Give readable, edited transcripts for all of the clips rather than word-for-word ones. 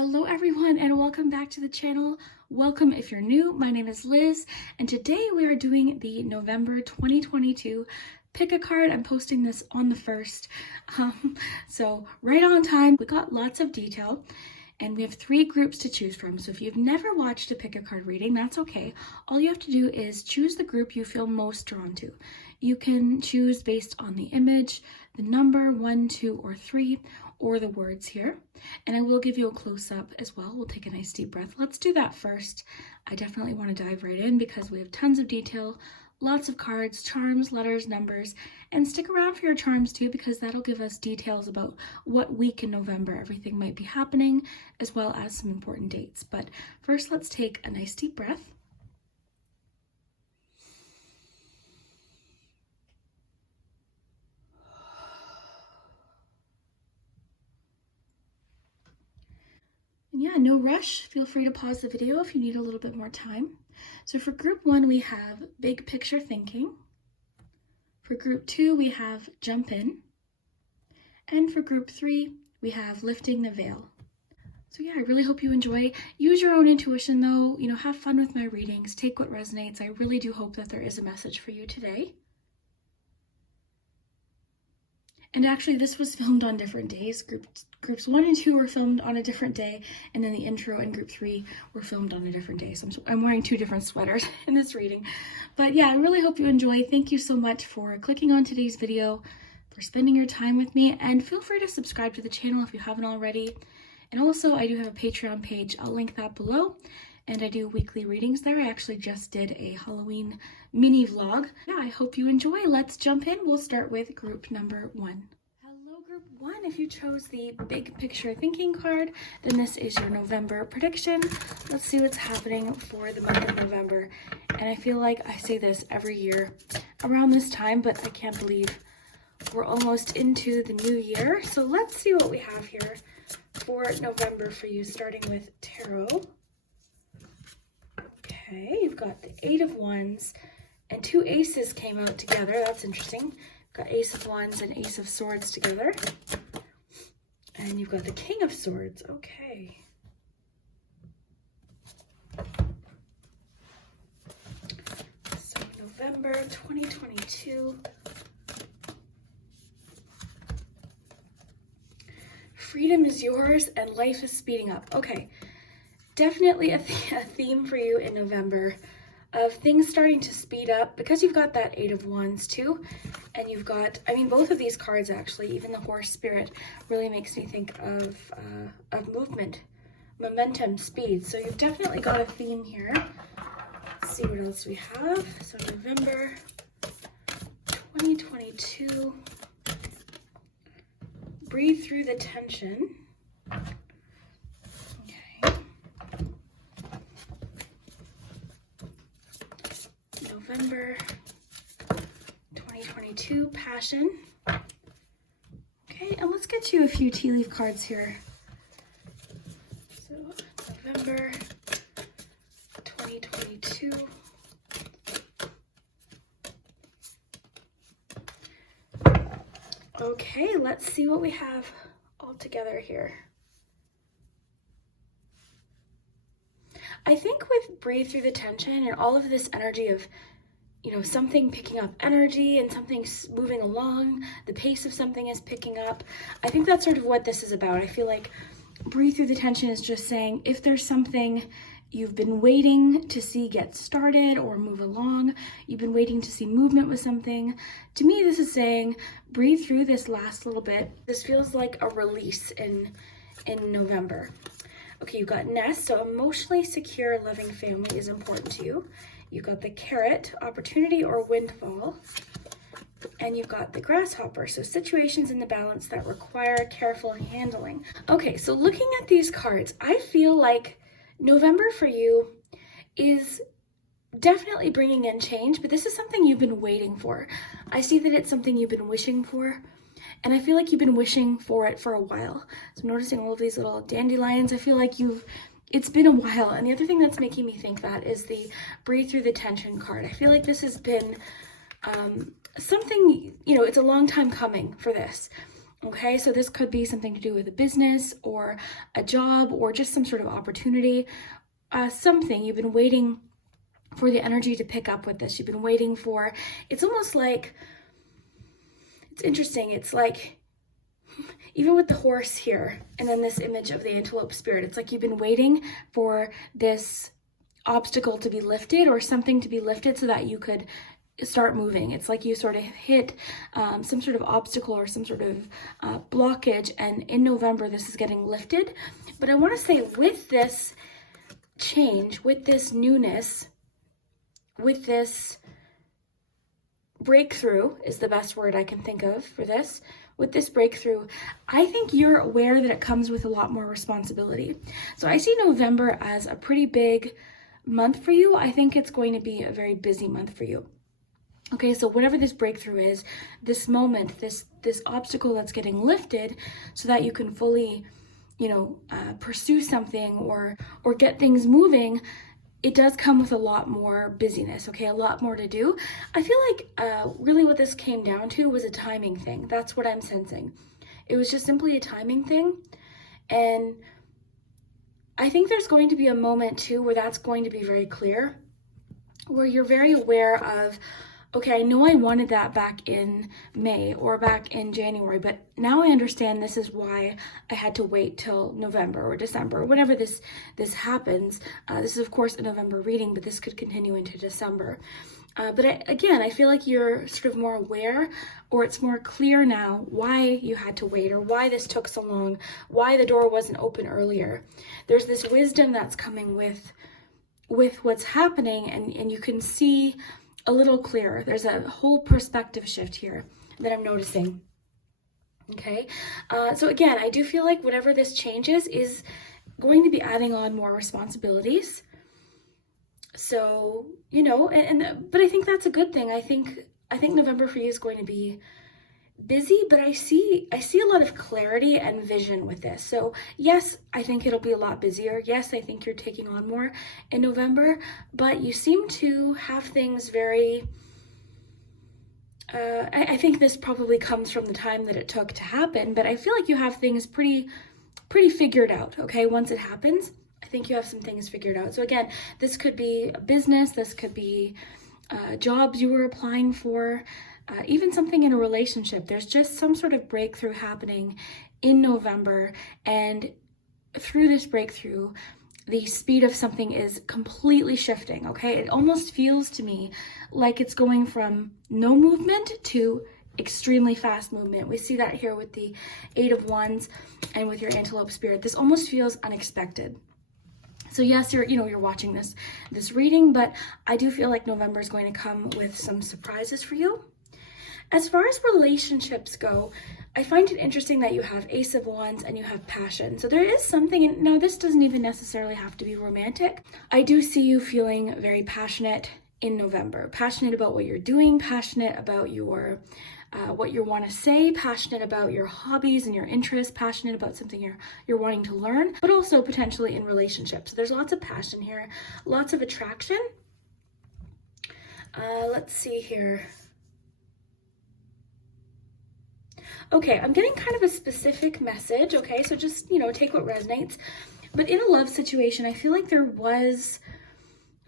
Hello everyone and welcome back to the channel. Welcome if you're new. My name is Liz and today we are doing the November 2022 pick a card. I'm posting this on the 1st, so right on time. We got lots of detail and we have 3 groups to choose from. So if you've never watched a pick a card reading, that's okay. All you have to do is choose the group you feel most drawn to. You can choose based on the image, the number 1, 2, or 3, or the words here. And I will give you a close-up as well. We'll take a nice deep breath. Let's do that first. I definitely want to dive right in because we have tons of detail, lots of cards, charms, letters, numbers, and stick around for your charms too because that'll give us details about what week in November everything might be happening, as well as some important dates. But first, let's take a nice deep breath. Yeah, no rush. Feel free to pause the video if you need a little bit more time. So for group 1, we have big picture thinking. For group 2, we have jump in. And for group 3, we have lifting the veil. So yeah, I really hope you enjoy. Use your own intuition though, have fun with my readings. Take what resonates. I really do hope that there is a message for you today. And actually, this was filmed on different days. Groups 1 and 2 were filmed on a different day, and then the intro and group 3 were filmed on a different day. So I'm wearing 2 different sweaters in this reading. But yeah, I really hope you enjoy. Thank you so much for clicking on today's video, for spending your time with me, and feel free to subscribe to the channel if you haven't already. And also, I do have a Patreon page. I'll link that below. And I do weekly readings there. I actually just did a Halloween mini vlog. Yeah, I hope you enjoy. Let's jump in. We'll start with group number 1. Hello, group 1. If you chose the big picture thinking card, then this is your November prediction. Let's see what's happening for the month of November. And I feel like I say this every year around this time, but I can't believe we're almost into the new year. So let's see what we have here for November for you, starting with tarot. Okay, you've got the 8 of Wands and 2 aces came out together. That's interesting. You've got Ace of Wands and Ace of Swords together. And you've got the King of Swords. Okay. So November 2022. Freedom is yours and life is speeding up. Okay. Definitely a theme for you in November of things starting to speed up because you've got that 8 of Wands too. And you've got, both of these cards actually, even the Horse Spirit really makes me think of movement, momentum, speed. So you've definitely got a theme here. Let's see what else we have. So November 2022, breathe through the tension. November 2022, passion. Okay, and let's get you a few tea leaf cards here. So November 2022. Okay, let's see what we have all together here. I think with breathe through the tension and all of this energy of something picking up energy and something moving along, the pace of something is picking up. I think that's sort of what this is about. I feel like breathe through the tension is just saying if there's something you've been waiting to see get started or move along, you've been waiting to see movement with something. To me, this is saying breathe through this last little bit. This feels like a release in November. Okay, you've got nest, so emotionally secure, loving family is important to you. You've got the carrot, opportunity or windfall. And you've got the grasshopper, so situations in the balance that require careful handling. Okay, so looking at these cards, I feel like November for you is definitely bringing in change, but this is something you've been waiting for. I see that it's something you've been wishing for. And I feel like you've been wishing for it for a while. So I'm noticing all of these little dandelions. I feel like it's been a while. And the other thing that's making me think that is the breathe through the tension card. I feel like this has been something, it's a long time coming for this. Okay, so this could be something to do with a business or a job or just some sort of opportunity, something you've been waiting for the energy to pick up with this. You've been waiting for, it's almost like, it's interesting. It's like, even with the horse here, and then this image of the antelope spirit, it's like you've been waiting for this obstacle to be lifted or something to be lifted so that you could start moving. It's like you sort of hit some sort of obstacle or some sort of blockage, and in November this is getting lifted. But I want to say, with this change, with this newness, with this breakthrough is the best word I can think of for this. With this breakthrough, I think you're aware that it comes with a lot more responsibility. So I see November as a pretty big month for you. I think it's going to be a very busy month for you. Okay, so whatever this breakthrough is, this moment, this obstacle that's getting lifted so that you can fully, pursue something or get things moving, it does come with a lot more busyness, okay, a lot more to do. I feel like really what this came down to was a timing thing. That's what I'm sensing. It was just simply a timing thing. And I think there's going to be a moment too where that's going to be very clear, where you're very aware of, okay, I know I wanted that back in May or back in January, but now I understand this is why I had to wait till November or December, whenever this happens. This is, of course, a November reading, but this could continue into December. But I feel like you're sort of more aware, or it's more clear now why you had to wait or why this took so long, why the door wasn't open earlier. There's this wisdom that's coming with what's happening, and you can see a little clearer. There's a whole perspective shift here that I'm noticing. Okay, so again, I do feel like whatever this changes is going to be adding on more responsibilities. So, but I think that's a good thing. I think November for you is going to be busy, but I see a lot of clarity and vision with this. So yes, I think it'll be a lot busier. Yes, I think you're taking on more in November, but you seem to have things very, I think this probably comes from the time that it took to happen, but I feel like you have things pretty figured out, okay? Once it happens, I think you have some things figured out. So again, this could be a business, this could be jobs you were applying for, even something in a relationship. There's just some sort of breakthrough happening in November, and through this breakthrough, the speed of something is completely shifting, okay? It almost feels to me like it's going from no movement to extremely fast movement. We see that here with the Eight of Wands and with your Antelope Spirit. This almost feels unexpected. So yes, you're watching this reading, but I do feel like November is going to come with some surprises for you. As far as relationships go, I find it interesting that you have Ace of Wands and you have passion. So there is something, and no, this doesn't even necessarily have to be romantic. I do see you feeling very passionate in November. Passionate about what you're doing, passionate about your what you want to say, passionate about your hobbies and your interests, passionate about something you're wanting to learn, but also potentially in relationships. So there's lots of passion here, lots of attraction. Let's see here. Okay, I'm getting kind of a specific message, okay? So just, take what resonates. But in a love situation, I feel like there was,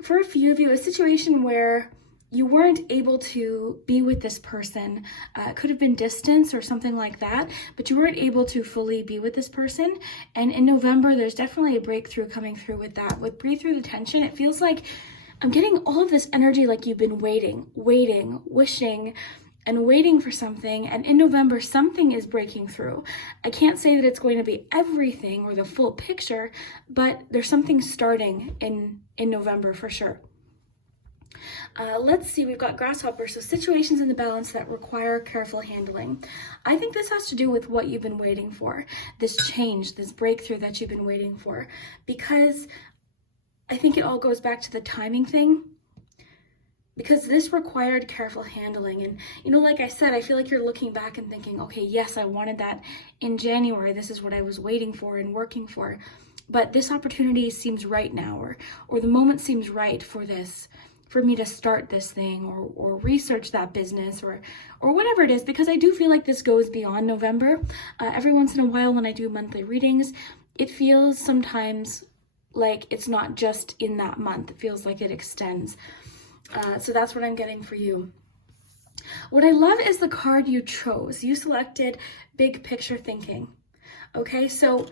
for a few of you, a situation where you weren't able to be with this person. It could have been distance or something like that, but you weren't able to fully be with this person. And in November, there's definitely a breakthrough coming through with that. With Breathe Through the Tension, it feels like I'm getting all of this energy like you've been waiting, wishing, and waiting for something, and in November something is breaking through. I can't say that it's going to be everything or the full picture, but there's something starting in November for sure. Let's see, we've got Grasshopper, so situations in the balance that require careful handling. I think this has to do with what you've been waiting for, this change, this breakthrough that you've been waiting for, because I think it all goes back to the timing thing. Because this required careful handling. And, like I said, I feel like you're looking back and thinking, okay, yes, I wanted that in January. This is what I was waiting for and working for. But this opportunity seems right now, or the moment seems right for this for me to start this thing or research that business or whatever it is, because I do feel like this goes beyond November. Every once in a while when I do monthly readings, it feels sometimes like it's not just in that month. It feels like it extends. So that's what I'm getting for you. What I love is the card you chose. You selected big picture thinking. Okay, so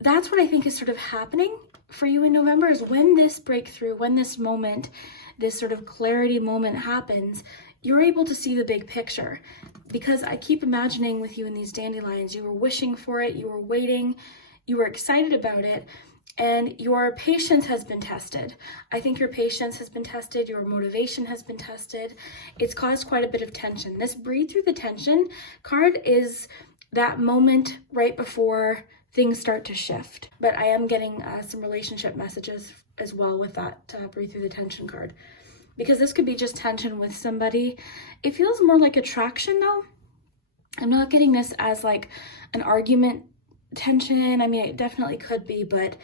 that's what I think is sort of happening for you in November, is when this breakthrough, when this moment, this sort of clarity moment happens, you're able to see the big picture. Because I keep imagining with you in these dandelions, you were wishing for it, you were waiting, you were excited about it, and your patience has been tested. I think your patience has been tested, your motivation has been tested. It's caused quite a bit of tension. This breathe through the tension card is that moment right before things start to shift. But I am getting some relationship messages as well with that breathe through the tension card. Because this could be just tension with somebody. It feels more like attraction though. I'm not getting this as like an argument tension. I mean, it definitely could be, but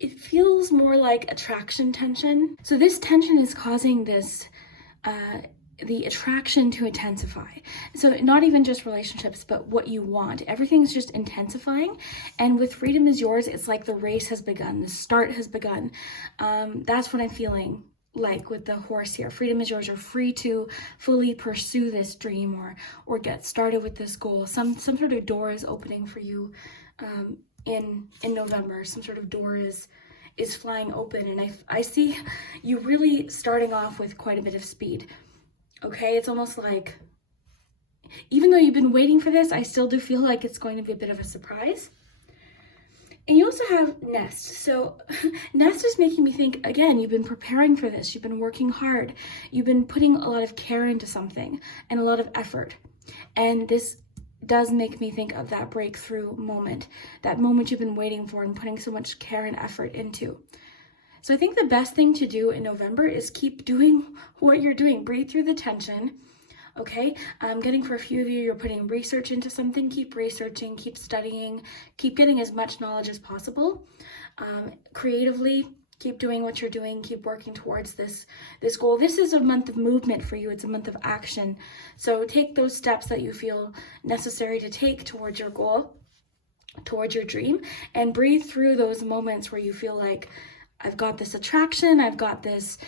it feels more like attraction tension. So this tension is causing this, the attraction to intensify. So not even just relationships, but what you want. Everything's just intensifying. And with Freedom is Yours, it's like the race has begun, the start has begun. That's what I'm feeling like with the horse here. Freedom is yours. You're free to fully pursue this dream or get started with this goal. Some sort of door is opening for you in November. Some sort of door is flying open, and I see you really starting off with quite a bit of speed. Okay, it's almost like, even though you've been waiting for this, I still do feel like it's going to be a bit of a surprise. And you also have Nest. So Nest is making me think, again, you've been preparing for this. You've been working hard. You've been putting a lot of care into something and a lot of effort. And this does make me think of that breakthrough moment, that moment you've been waiting for and putting so much care and effort into. So I think the best thing to do in November is keep doing what you're doing. Breathe through the tension. Okay, I'm getting for a few of you, you're putting research into something. Keep researching, keep studying, keep getting as much knowledge as possible. Creatively, keep doing what you're doing, keep working towards this goal. This is a month of movement for you. It's a month of action. So take those steps that you feel necessary to take towards your goal, towards your dream, and breathe through those moments where you feel like, I've got this attraction, I've got this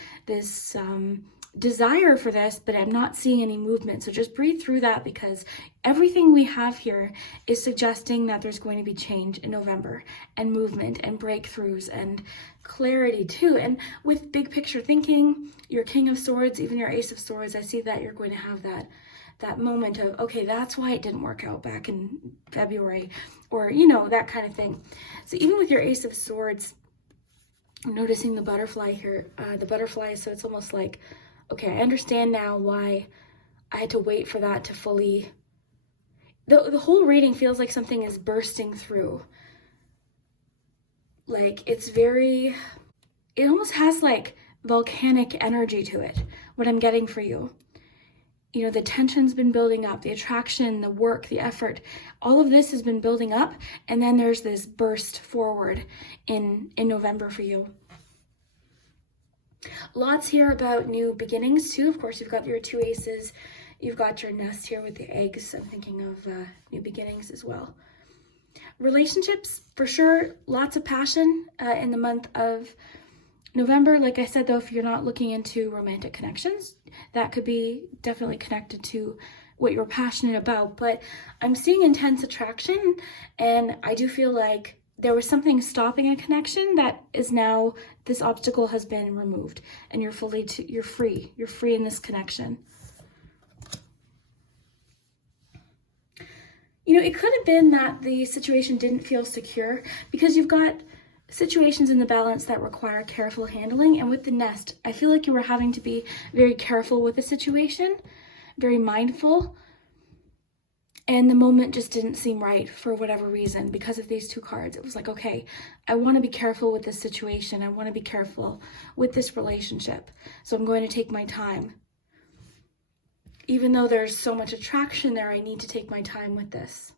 desire for this, but I'm not seeing any movement. So just breathe through that, because everything we have here is suggesting that there's going to be change in November, and movement and breakthroughs and clarity too. And with big picture thinking, your King of Swords, even your Ace of Swords, I see that you're going to have that moment of, okay, that's why it didn't work out back in February, or, you know, that kind of thing. So even with your Ace of Swords, I'm noticing the butterfly here, so it's almost like, okay, I understand now why I had to wait for that to fully, the whole reading feels like something is bursting through. Like it almost has like volcanic energy to it, what I'm getting for you. You know, the tension's been building up, the attraction, the work, the effort, all of this has been building up, and then there's this burst forward in November for you. Lots here about new beginnings too. Of course, you've got your two aces, you've got your Nest here with the eggs. I'm thinking of new beginnings as well. Relationships, for sure, lots of passion in the month of November. Like I said, though, if you're not looking into romantic connections, that could be definitely connected to what you're passionate about. But I'm seeing intense attraction, and I do feel like there was something stopping a connection that is now, this obstacle has been removed, and you're free. You're free in this connection. You know, it could have been that the situation didn't feel secure, because you've got situations in the balance that require careful handling. And with the Nest, I feel like you were having to be very careful with the situation, very mindful. And the moment just didn't seem right for whatever reason because of these two cards. It was like, okay, I want to be careful with this situation. I want to be careful with this relationship. So I'm going to take my time. Even though there's so much attraction there, I need to take my time with this.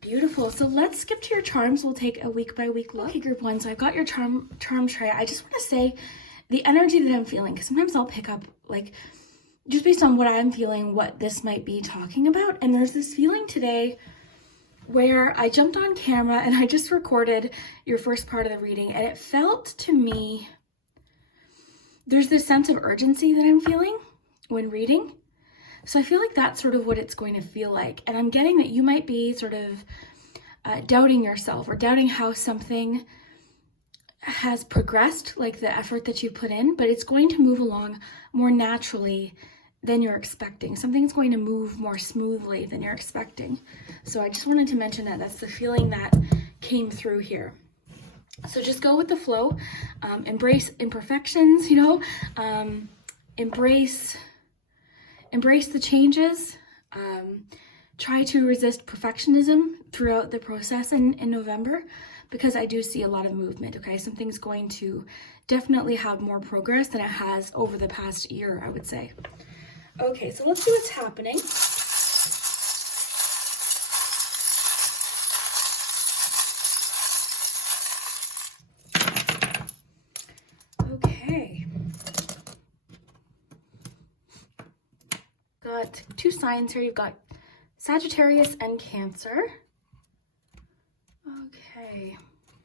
Beautiful. So let's skip to your charms. We'll take a week by week look. Okay, group 1. So I've got your charm tray. I just want to say the energy that I'm feeling, because sometimes I'll pick up, like, just based on what I'm feeling, what this might be talking about. And there's this feeling today where I jumped on camera and I just recorded your first part of the reading, and it felt to me, there's this sense of urgency that I'm feeling when reading. So I feel like that's sort of what it's going to feel like. And I'm getting that you might be sort of doubting yourself or doubting how something has progressed, like the effort that you put in, but it's going to move along more naturally than you're expecting. Something's going to move more smoothly than you're expecting. So I just wanted to mention that that's the feeling that came through here. So just go with the flow, embrace imperfections, embrace the changes, try to resist perfectionism throughout the process in November, because I do see a lot of movement, okay? Something's going to definitely have more progress than it has over the past year, I would say. Okay, so let's see what's happening. Okay. Got 2 signs here. You've got Sagittarius and Cancer. Okay.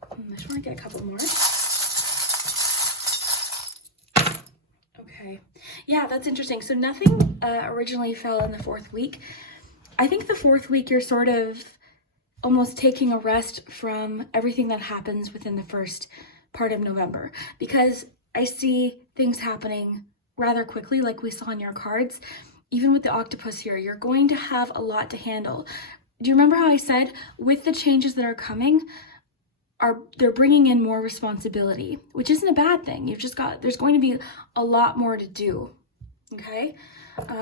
I just want to get a couple more. Okay. Yeah, that's interesting. So nothing originally fell in the 4th week. I think the 4th week you're sort of almost taking a rest from everything that happens within the first part of November, because I see things happening rather quickly, like we saw in your cards. Even with the octopus here, you're going to have a lot to handle. Do you remember how I said with the changes that are coming, they're bringing in more responsibility, which isn't a bad thing. There's going to be a lot more to do. Okay,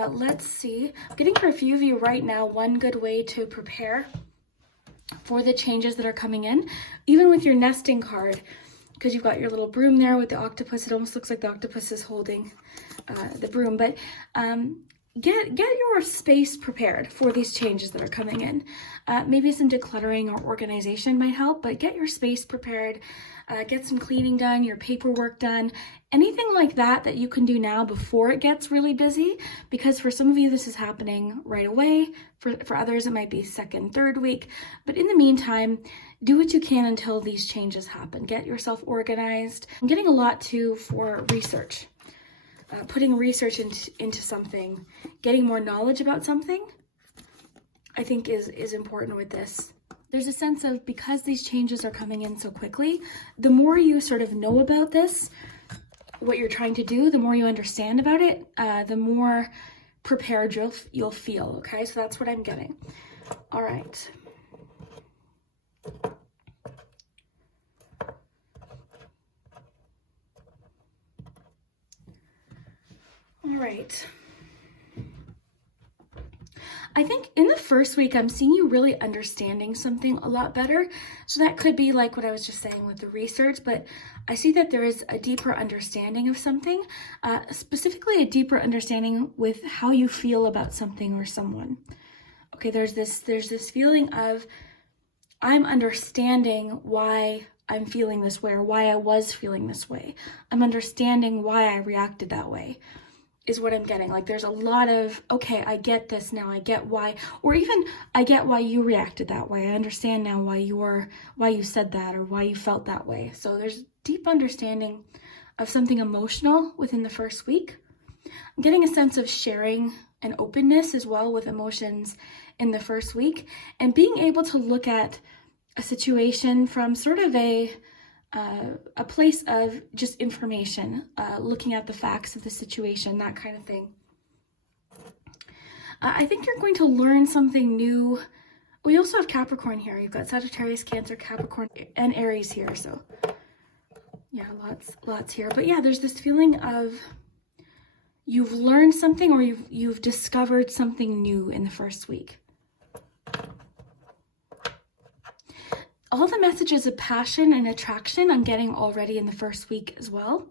let's see. I'm getting for a few of you right now, one good way to prepare for the changes that are coming in, even with your nesting card, because you've got your little broom there with the octopus. It almost looks like the octopus is holding the broom, but get your space prepared for these changes that are coming in. Maybe some decluttering or organization might help, but get your space prepared, get some cleaning done, your paperwork done, anything like that you can do now before it gets really busy, because for some of you this is happening right away. For others it might be 2nd, 3rd week, but in the meantime, do what you can until these changes happen. Get yourself organized. I'm getting a lot too for research. Putting research into something, getting more knowledge about something, I think is important with this. There's a sense of, because these changes are coming in so quickly, the more you sort of know about this, what you're trying to do, the more you understand about it, the more prepared you'll feel, okay? So that's what I'm getting. All right. All right. I think in the 1st week, I'm seeing you really understanding something a lot better. So that could be like what I was just saying with the research, but I see that there is a deeper understanding of something, specifically a deeper understanding with how you feel about something or someone. Okay, there's this feeling of, I'm understanding why I'm feeling this way, or why I was feeling this way. I'm understanding why I reacted that way, is what I'm getting. Like there's a lot of, okay, I get this now, I get why, or even I get why you reacted that way. I understand now why you said that, or why you felt that way. So there's deep understanding of something emotional within the 1st week. I'm getting a sense of sharing and openness as well with emotions in the 1st week, and being able to look at a situation from sort of a place of just information, looking at the facts of the situation, that kind of thing. I think you're going to learn something new. We also have Capricorn here. You've got Sagittarius, Cancer, Capricorn, and Aries here. So yeah, lots here. But yeah, there's this feeling of you've learned something, or you've discovered something new in the 1st week. All the messages of passion and attraction I'm getting already in the 1st week as well.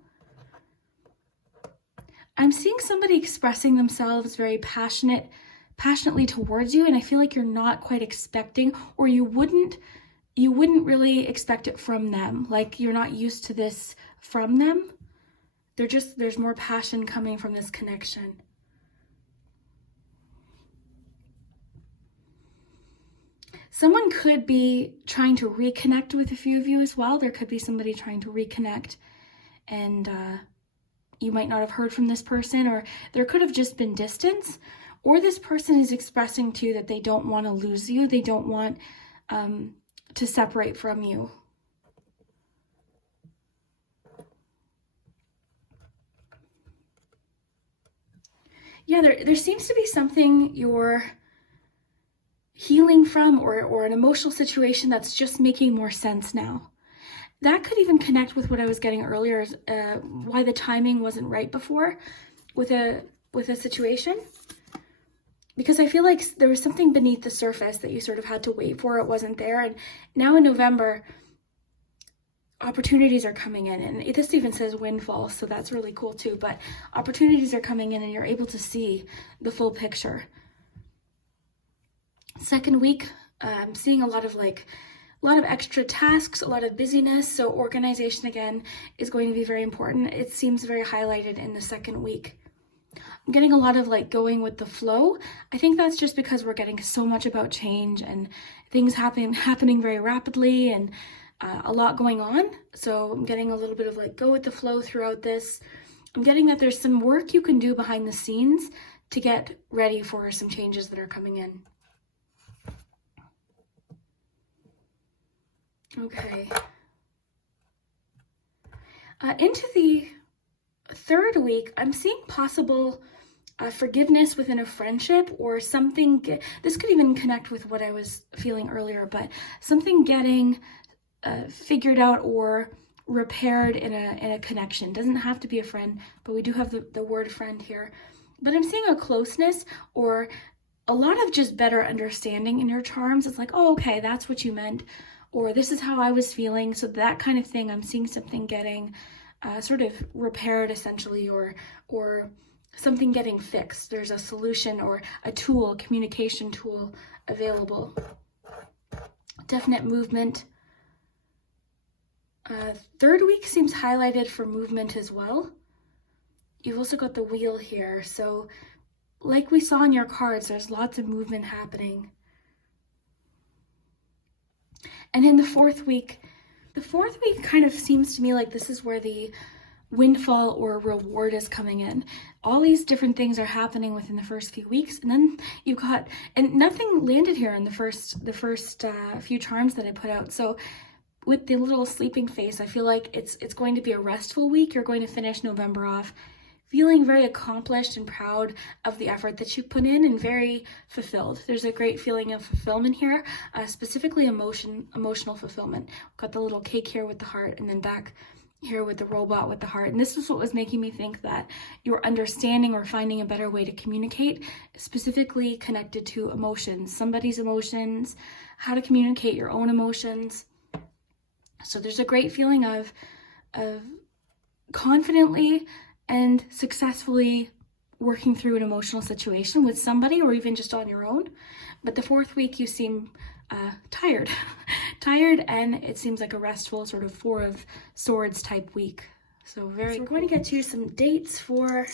I'm seeing somebody expressing themselves, very passionate passionately towards you, and I feel like you're not quite expecting, or you wouldn't really expect it from them. Like you're not used to this from them. There's more passion coming from this connection. Someone could be trying to reconnect with a few of you as well. There could be somebody trying to reconnect, and you might not have heard from this person, or there could have just been distance, or this person is expressing to you that they don't want to lose you. They don't want to separate from you. Yeah, there seems to be something you're healing from, or an emotional situation that's just making more sense now. That could even connect with what I was getting earlier, why the timing wasn't right before with a situation. Because I feel like there was something beneath the surface that you sort of had to wait for. It wasn't there. And now in November, opportunities are coming in, and this even says windfall, so that's really cool too. But opportunities are coming in and you're able to see the full picture. Second week, I'm seeing a lot of extra tasks, a lot of busyness. So organization again is going to be very important. It seems very highlighted in the second week. I'm getting a lot of going with the flow. I think that's just because we're getting so much about change and things happening very rapidly, and a lot going on. So I'm getting a little bit of go with the flow throughout this. I'm getting that there's some work you can do behind the scenes to get ready for some changes that are coming in. Okay. Into the third week, I'm seeing possible forgiveness within a friendship, or something. This could even connect with what I was feeling earlier, but something getting figured out or repaired in a connection. Doesn't have to be a friend, but we do have the word friend here. But I'm seeing a closeness, or a lot of just better understanding in your charms. It's like, oh, okay, that's what you meant, or this is how I was feeling. So that kind of thing, I'm seeing something getting sort of repaired essentially, or something getting fixed. There's a solution or a tool, communication tool available. Definite movement. Third week seems highlighted for movement as well. You've also got the wheel here. So like we saw in your cards, there's lots of movement happening. And in the fourth week kind of seems to me like this is where the windfall or reward is coming in. All these different things are happening within the first few weeks, and then you've got, and nothing landed here in the first few charms that I put out. So with the little sleeping face, I feel like it's going to be a restful week. You're going to finish November off feeling very accomplished and proud of the effort that you put in, and very fulfilled. There's a great feeling of fulfillment here, specifically emotional fulfillment. We've got the little cake here with the heart, and then back here with the robot with the heart. And this is what was making me think that you're understanding or finding a better way to communicate, specifically connected to emotions, somebody's emotions, how to communicate your own emotions. So there's a great feeling of confidently and successfully working through an emotional situation with somebody, or even just on your own. But the fourth week, you seem tired, and it seems like a restful sort of Four of Swords type week. So we're going to get you some dates for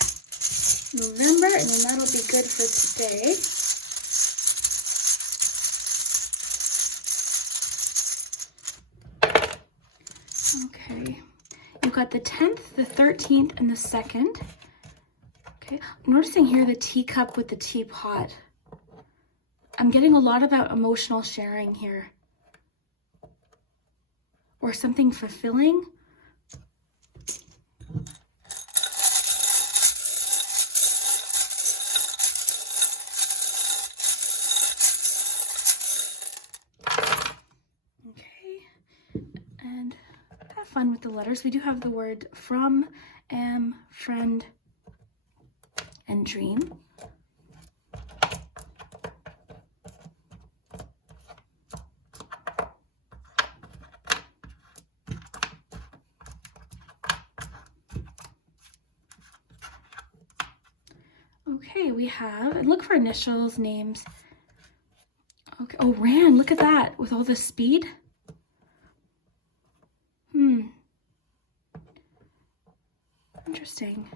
November, and then that'll be good for today. Okay. You've got the 10th, the 13th, and the 2nd. Okay, I'm noticing here the teacup with the teapot. I'm getting a lot about emotional sharing here. Or something fulfilling. Okay, and have fun with the letters. We do have the word from, am, friend, and dream. Okay, we have, and look for initials, names. Okay, oh, Ran, look at that, with all the speed. Interesting.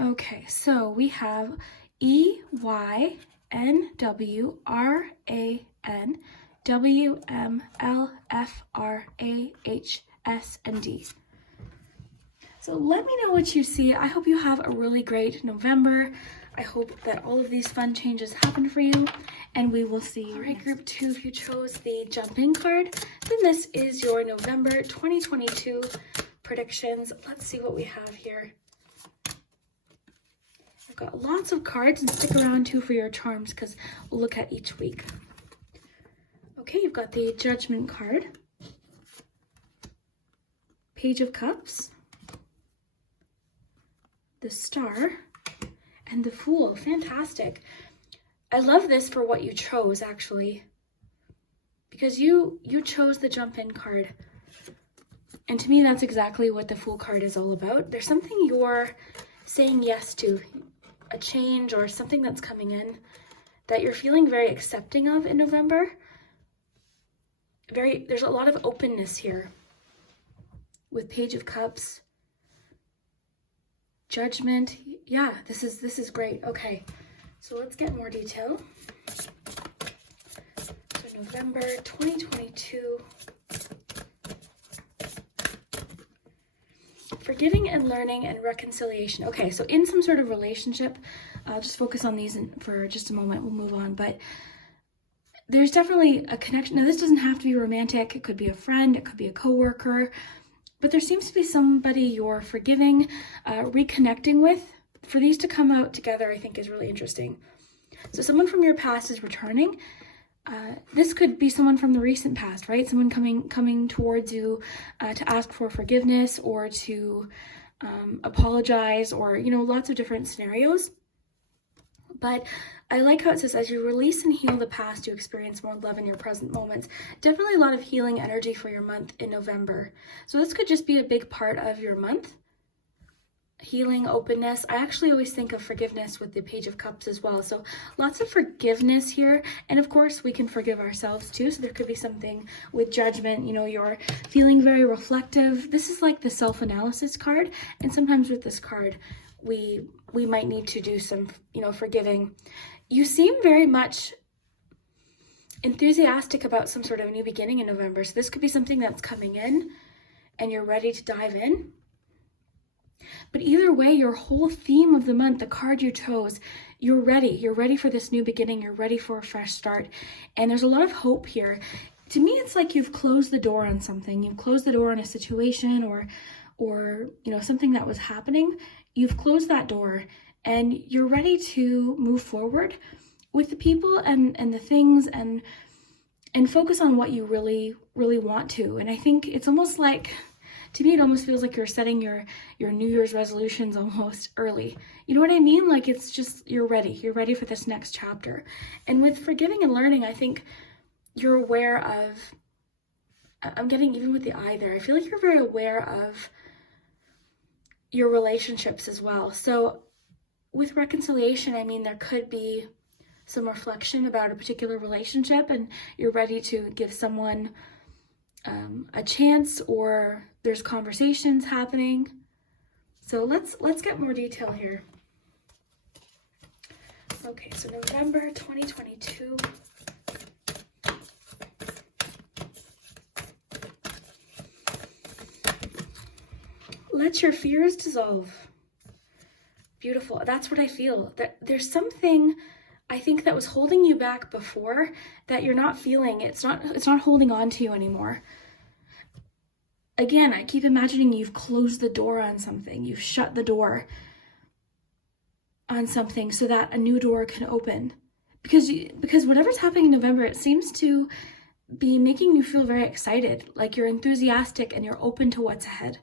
Okay, so we have EYNWRAN WMLFRAHS and D. So let me know what you see. I hope you have a really great November. I hope that all of these fun changes happen for you, and we will see you. All right, group 2, if you chose the jump in card, then this is your November 2022 predictions. Let's see what we have here. I've got lots of cards, and stick around too for your charms because we'll look at each week. Okay, you've got the Judgment card, Page of Cups, the Star, and the Fool. Fantastic. I love this for what you chose, actually, because you chose the jump in card. And to me, that's exactly what the Fool card is all about. There's something you're saying yes to, a change or something that's coming in that you're feeling very accepting of in November. There's a lot of openness here with Page of Cups, Judgment. Yeah, this is great. Okay, so let's get more detail. So November 2022. Forgiving and learning and reconciliation. Okay, so in some sort of relationship, I'll just focus on these for just a moment. We'll move on, but there's definitely a connection. Now, this doesn't have to be romantic. It could be a friend. It could be a coworker. But there seems to be somebody you're forgiving, reconnecting with. For these to come out together, I think is really interesting. So someone from your past is returning. This could be someone from the recent past, right? Someone coming towards you to ask for forgiveness or to apologize, or, lots of different scenarios. But I like how it says, as you release and heal the past, you experience more love in your present moments. Definitely a lot of healing energy for your month in November. So this could just be a big part of your month. Healing, openness. I actually always think of forgiveness with the Page of Cups as well. So lots of forgiveness here. And of course, we can forgive ourselves too. So there could be something with Judgment. You're feeling very reflective. This is like the self-analysis card. And sometimes with this card, we might need to do some, forgiving. You seem very much enthusiastic about some sort of new beginning in November. So this could be something that's coming in and you're ready to dive in. But either way, your whole theme of the month, the card you chose, you're ready. You're ready for this new beginning. You're ready for a fresh start. And there's a lot of hope here. To me, it's like you've closed the door on something. You've closed the door on a situation or something that was happening. You've closed that door and you're ready to move forward with the people and the things and focus on what you really, really want to. And I think it's almost like, to me, it almost feels like you're setting your New Year's resolutions almost early. You know what I mean? Like, it's just, you're ready. You're ready for this next chapter. And with forgiving and learning, I think you're aware of, I'm getting even with the eye there, I feel like you're very aware of your relationships as well. So with reconciliation, I mean, there could be some reflection about a particular relationship and you're ready to give someone a chance, or there's conversations happening. So let's get more detail here. Okay, so November 2022. Let your fears dissolve. Beautiful. That's what I feel. There's something I think that was holding you back before that you're not feeling. It's not holding on to you anymore. Again, I keep imagining you've closed the door on something. You've shut the door on something so that a new door can open. Because whatever's happening in November, it seems to be making you feel very excited, like you're enthusiastic and you're open to what's ahead.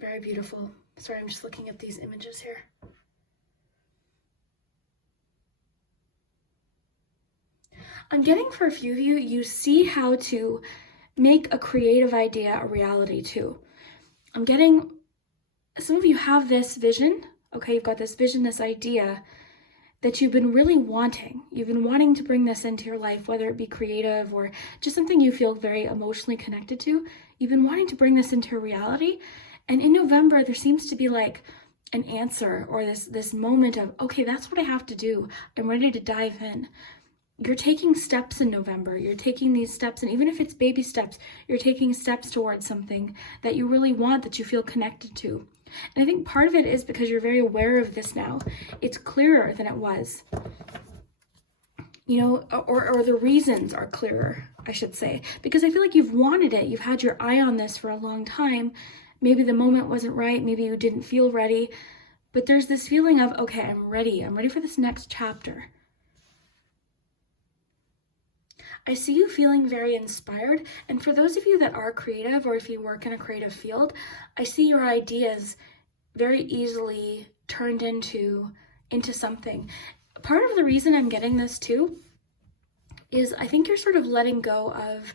Very beautiful. Sorry, I'm just looking at these images here. I'm getting for a few of you, you see how to make a creative idea a reality too. I'm getting, some of you have this vision, okay, you've got this vision, this idea that you've been really wanting. You've been wanting to bring this into your life, whether it be creative or just something you feel very emotionally connected to. You've been wanting to bring this into your reality. And in November, there seems to be like an answer, or this moment of, okay, that's what I have to do. I'm ready to dive in. You're taking steps in November. You're taking these steps, and even if it's baby steps, you're taking steps towards something that you really want, that you feel connected to. And I think part of it is because you're very aware of this now. It's clearer than it was. You know, or the reasons are clearer, I should say. Because I feel like you've wanted it. You've had your eye on this for a long time. Maybe the moment wasn't right. Maybe you didn't feel ready. But there's this feeling of, okay, I'm ready. I'm ready for this next chapter. I see you feeling very inspired. And for those of you that are creative, or if you work in a creative field, I see your ideas very easily turned into something. Part of the reason I'm getting this too is I think you're sort of letting go of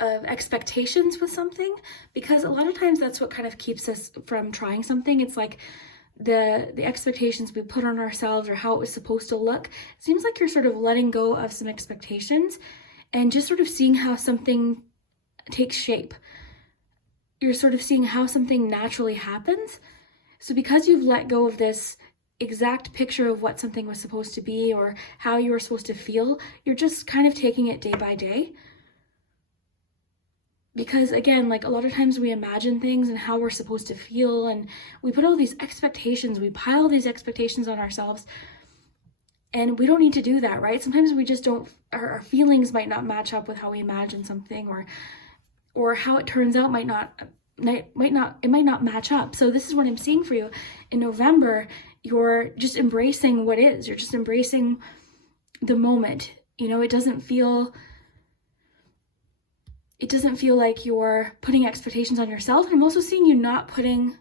expectations with something, because a lot of times that's what kind of keeps us from trying something. It's like the expectations we put on ourselves, or how it was supposed to look. It seems like you're sort of letting go of some expectations and just sort of seeing how something takes shape. You're sort of seeing how something naturally happens. So because you've let go of this exact picture of what something was supposed to be or how you were supposed to feel, you're just kind of taking it day by day. Because again, like a lot of times we imagine things and how we're supposed to feel, and we put all these expectations, we pile these expectations on ourselves, and we don't need to do that, right? Sometimes we just don't, our feelings might not match up with how we imagine something, or how it turns out might not match up. So this is what I'm seeing for you. In November, you're just embracing what is. You're just embracing the moment. You know, it doesn't feel like you're putting expectations on yourself. And I'm also seeing you not putting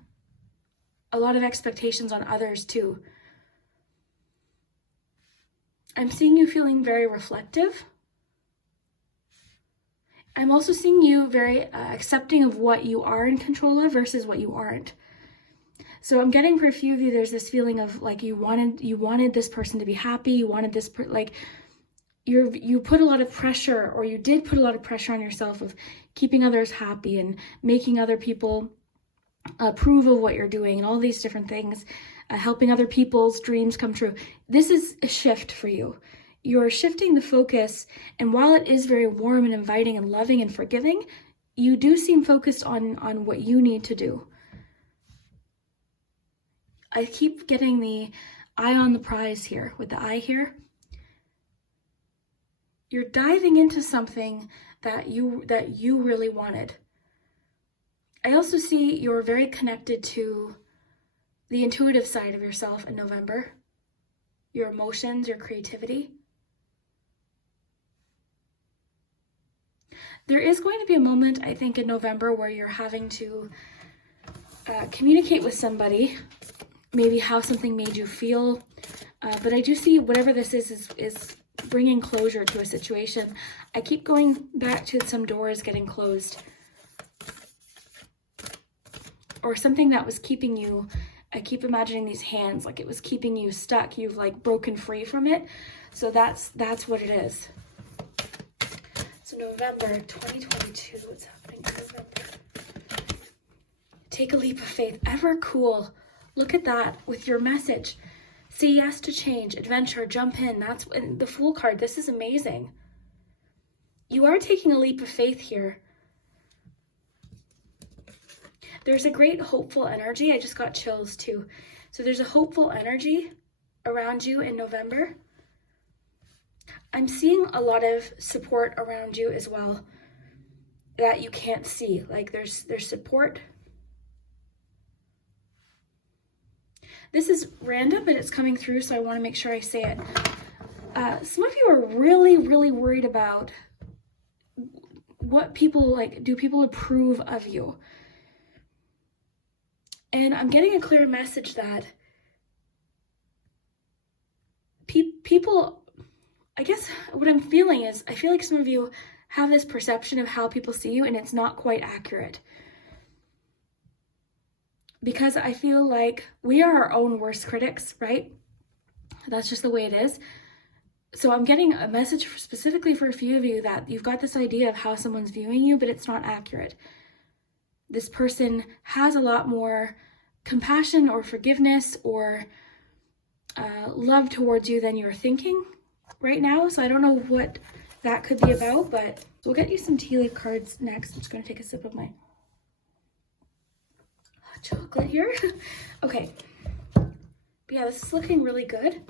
a lot of expectations on others too. I'm seeing you feeling very reflective. I'm also seeing you very accepting of what you are in control of versus what you aren't. So I'm getting, for a few of you, there's this feeling of like you wanted this person to be happy. You wanted this you put a lot of pressure, or you did put a lot of pressure on yourself of keeping others happy and making other people approve of what you're doing and all these different things, helping other people's dreams come true. This is a shift for you. You're shifting the focus, and while it is very warm and inviting and loving and forgiving, you do seem focused on what you need to do. I keep getting the eye on the prize here, with the eye here. You're diving into something that you really wanted. I also see you're very connected to the intuitive side of yourself in November, your emotions, your creativity. There is going to be a moment, I think, in November where you're having to communicate with somebody, maybe how something made you feel. But I do see whatever this is bringing closure to a situation. I keep going back to some doors getting closed, or something that was keeping you, I keep imagining these hands like it was keeping you stuck. You've like broken free from it. So that's what it is. So November 2022, what's happening in November? Take a leap of faith. Ever cool. Look at that with your message. Say yes to change, adventure, jump in. That's the Fool card. This is amazing. You are taking a leap of faith here. There's a great hopeful energy. I just got chills too. So there's a hopeful energy around you in November. I'm seeing a lot of support around you as well that you can't see. Like there's support. This is random, but it's coming through, so I want to make sure I say it. Some of you are really, really worried about what people like. Do people approve of you? And I'm getting a clear message that people, I guess what I'm feeling is, I feel like some of you have this perception of how people see you, and it's not quite accurate. Because I feel like we are our own worst critics, right? That's just the way it is. So I'm getting a message specifically for a few of you that you've got this idea of how someone's viewing you, but it's not accurate. This person has a lot more compassion or forgiveness or love towards you than you're thinking right now. So I don't know what that could be about, but we'll get you some tea leaf cards next. I'm just going to take a sip of my hot chocolate here. Okay. But yeah, this is looking really good.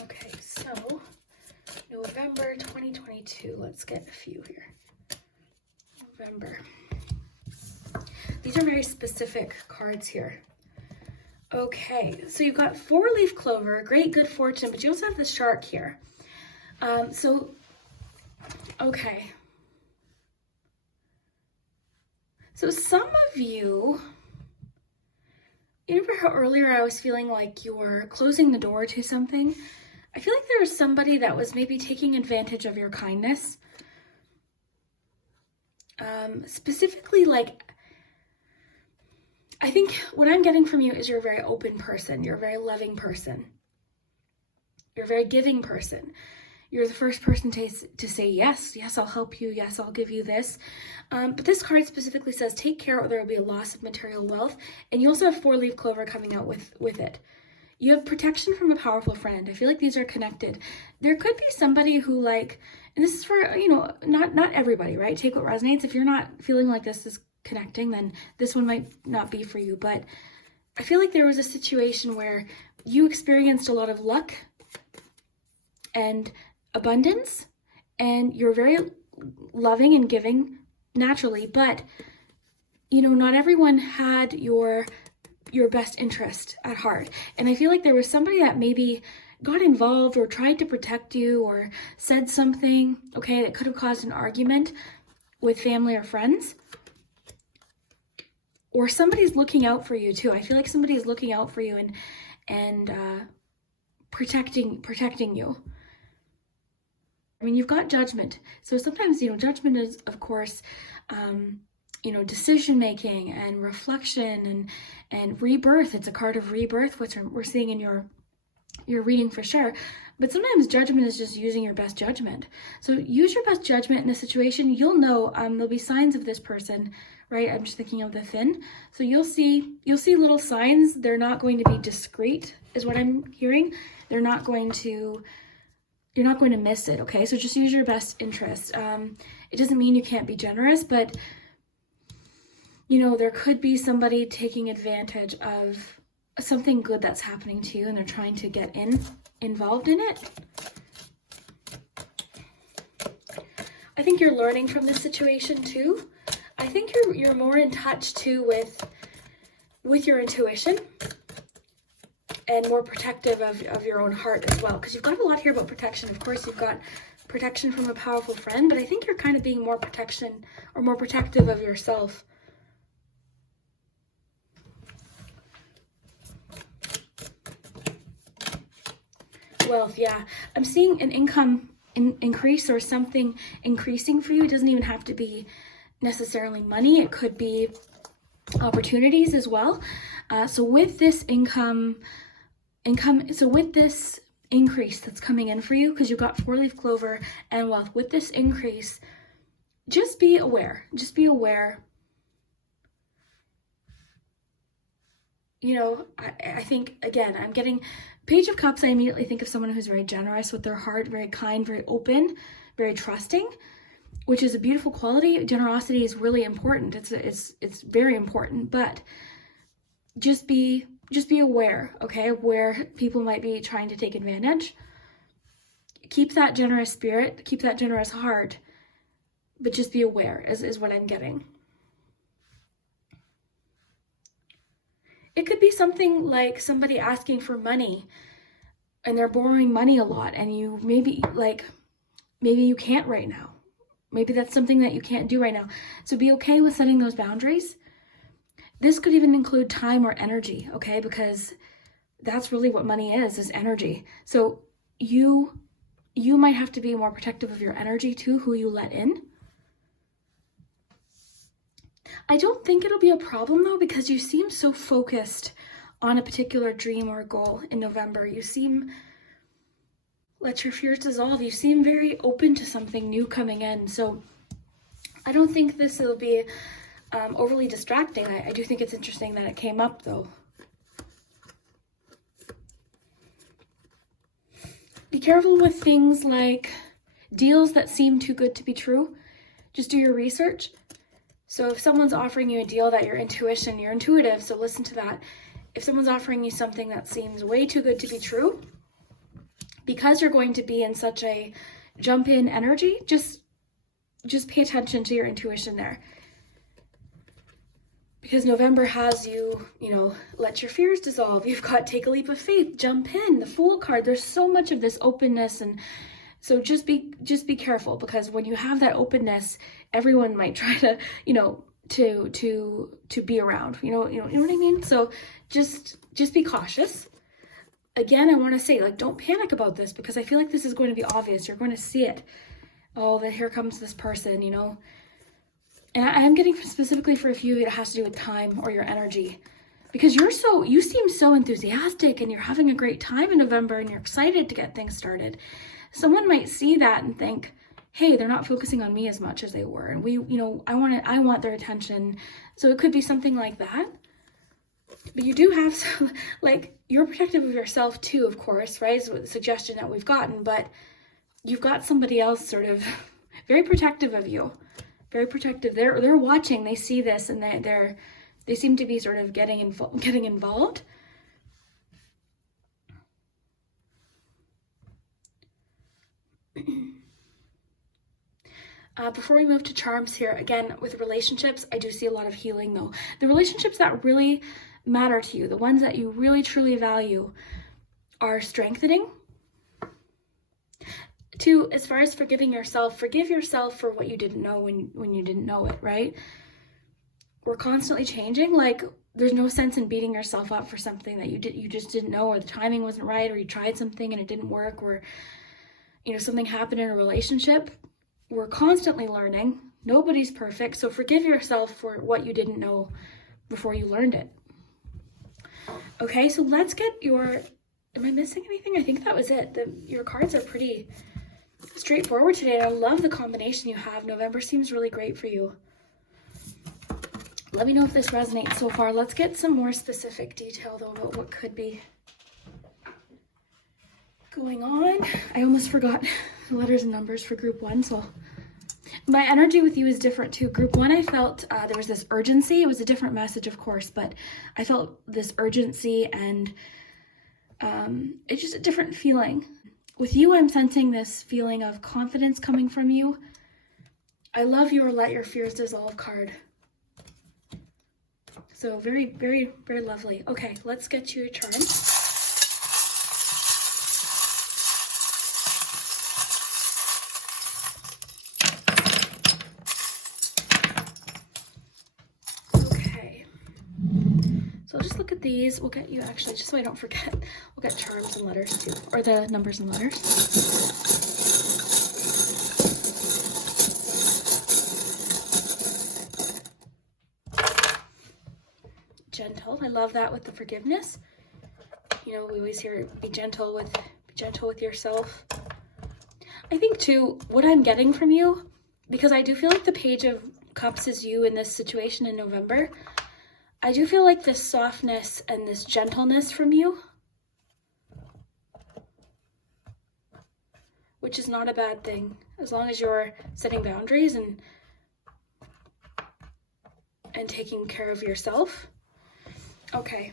Okay, so November 2022. Let's get a few here. November. These are very specific cards here. Okay, so you've got 4-leaf clover, great good fortune, but you also have the shark here. Okay. So some of you, remember how earlier I was feeling like you were closing the door to something? I feel like there was somebody that was maybe taking advantage of your kindness. Specifically, like, I think what I'm getting from you is you're a very open person. You're a very loving person. You're a very giving person. You're the first person to say, yes, I'll help you. Yes, I'll give you this. But this card specifically says, take care or there will be a loss of material wealth. And you also have 4-leaf clover coming out with it. You have protection from a powerful friend. I feel like these are connected. There could be somebody who, like, and this is for, not everybody, right? Take what resonates. If you're not feeling like this is connecting, then this one might not be for you. But I feel like there was a situation where you experienced a lot of luck and abundance, and you're very loving and giving naturally, but not everyone had your best interest at heart. And I feel like there was somebody that maybe got involved or tried to protect you or said something, okay, that could have caused an argument with family or friends. Or somebody's looking out for you too. I feel like somebody's looking out for you and protecting you. I mean, you've got judgment. So sometimes, judgment is, of course, decision making and reflection and rebirth. It's a card of rebirth, which we're seeing in your reading for sure. But sometimes judgment is just using your best judgment. So use your best judgment in a situation. You'll know there'll be signs of this person, right? I'm just thinking of the fin. So you'll see little signs. They're not going to be discreet, is what I'm hearing. You're not going to miss it, okay? So just use your best interest. It doesn't mean you can't be generous, but there could be somebody taking advantage of something good that's happening to you, and they're trying to get involved in it. I think you're learning from this situation too. I think you're more in touch too with your intuition and more protective of your own heart as well, because you've got a lot here about protection. Of course, you've got protection from a powerful friend, but I think you're kind of being more protective of yourself. Wealth, yeah. I'm seeing an income increase or something increasing for you. It doesn't even have to be necessarily money. It could be opportunities as well. So with this with this increase that's coming in for you, because you've got 4-leaf clover and wealth, with this increase, just be aware. Just be aware. I think, again, I'm getting Page of Cups. I immediately think of someone who's very generous with their heart, very kind, very open, very trusting, which is a beautiful quality. Generosity is really important. It's very important, but just be aware, okay, where people might be trying to take advantage. Keep that generous spirit, keep that generous heart, but just be aware is what I'm getting. It could be something like somebody asking for money and they're borrowing money a lot, and you maybe you can't right now. Maybe that's something that you can't do right now. So be okay with setting those boundaries. This could even include time or energy, okay? Because that's really what money is energy. So you might have to be more protective of your energy too, who you let in. I don't think it'll be a problem though, because you seem so focused on a particular dream or goal in November. You seem, let your fears dissolve. You seem very open to something new coming in. So I don't think this will be overly distracting. I do think it's interesting that it came up though. Be careful with things like deals that seem too good to be true. Just do your research. So if someone's offering you a deal that your intuition, you're intuitive, so listen to that. If someone's offering you something that seems way too good to be true, because you're going to be in such a jump in energy, just pay attention to your intuition there. Because November has you, let your fears dissolve. You've got take a leap of faith, jump in, the Fool card. There's so much of this openness, and so just be careful, because when you have that openness, everyone might try to, to be around. You know what I mean? So just be cautious. Again, I want to say, don't panic about this, because I feel like this is going to be obvious. You're going to see it. Oh, then here comes this person, And I'm getting specifically for a few, it has to do with time or your energy, because you seem so enthusiastic and you're having a great time in November and you're excited to get things started. Someone might see that and think, hey, they're not focusing on me as much as they were. And I want their attention. So it could be something like that. But you do have some, you're protective of yourself too, of course, right? Is the suggestion that we've gotten, but you've got somebody else sort of very protective of you. Very protective. They're watching. They see this, and they seem to be sort of getting involved. Before we move to charms here, again with relationships, I do see a lot of healing though. The relationships that really matter to you, the ones that you really truly value, are strengthening. Two, as far as forgiving yourself, forgive yourself for what you didn't know when you didn't know it, right? We're constantly changing. There's no sense in beating yourself up for something that you just didn't know, or the timing wasn't right, or you tried something and it didn't work, or something happened in a relationship. We're constantly learning. Nobody's perfect. So forgive yourself for what you didn't know before you learned it. Okay, so let's get am I missing anything? I think that was it. Your cards are pretty straightforward today. I love the combination you have. November seems really great for you. Let me know if this resonates so far. Let's get some more specific detail though about what could be going on. I almost forgot the letters and numbers for group 1, so my energy with you is different too. Group 1, I felt there was this urgency. It was a different message, of course, but I felt this urgency, and it's just a different feeling. With you, I'm sensing this feeling of confidence coming from you. I love your Let Your Fears Dissolve card. So very, very, very lovely. Okay, let's get you a charm. Okay. So I'll just look at these. We'll get you actually, just so I don't forget, we'll get charms and letters too, or the numbers and letters. Gentle. I love that with the forgiveness. We always hear be gentle with yourself. I think too, what I'm getting from you, because I do feel like the Page of Cups is you in this situation in November. I do feel like this softness and this gentleness from you, which is not a bad thing, as long as you're setting boundaries and taking care of yourself. Okay.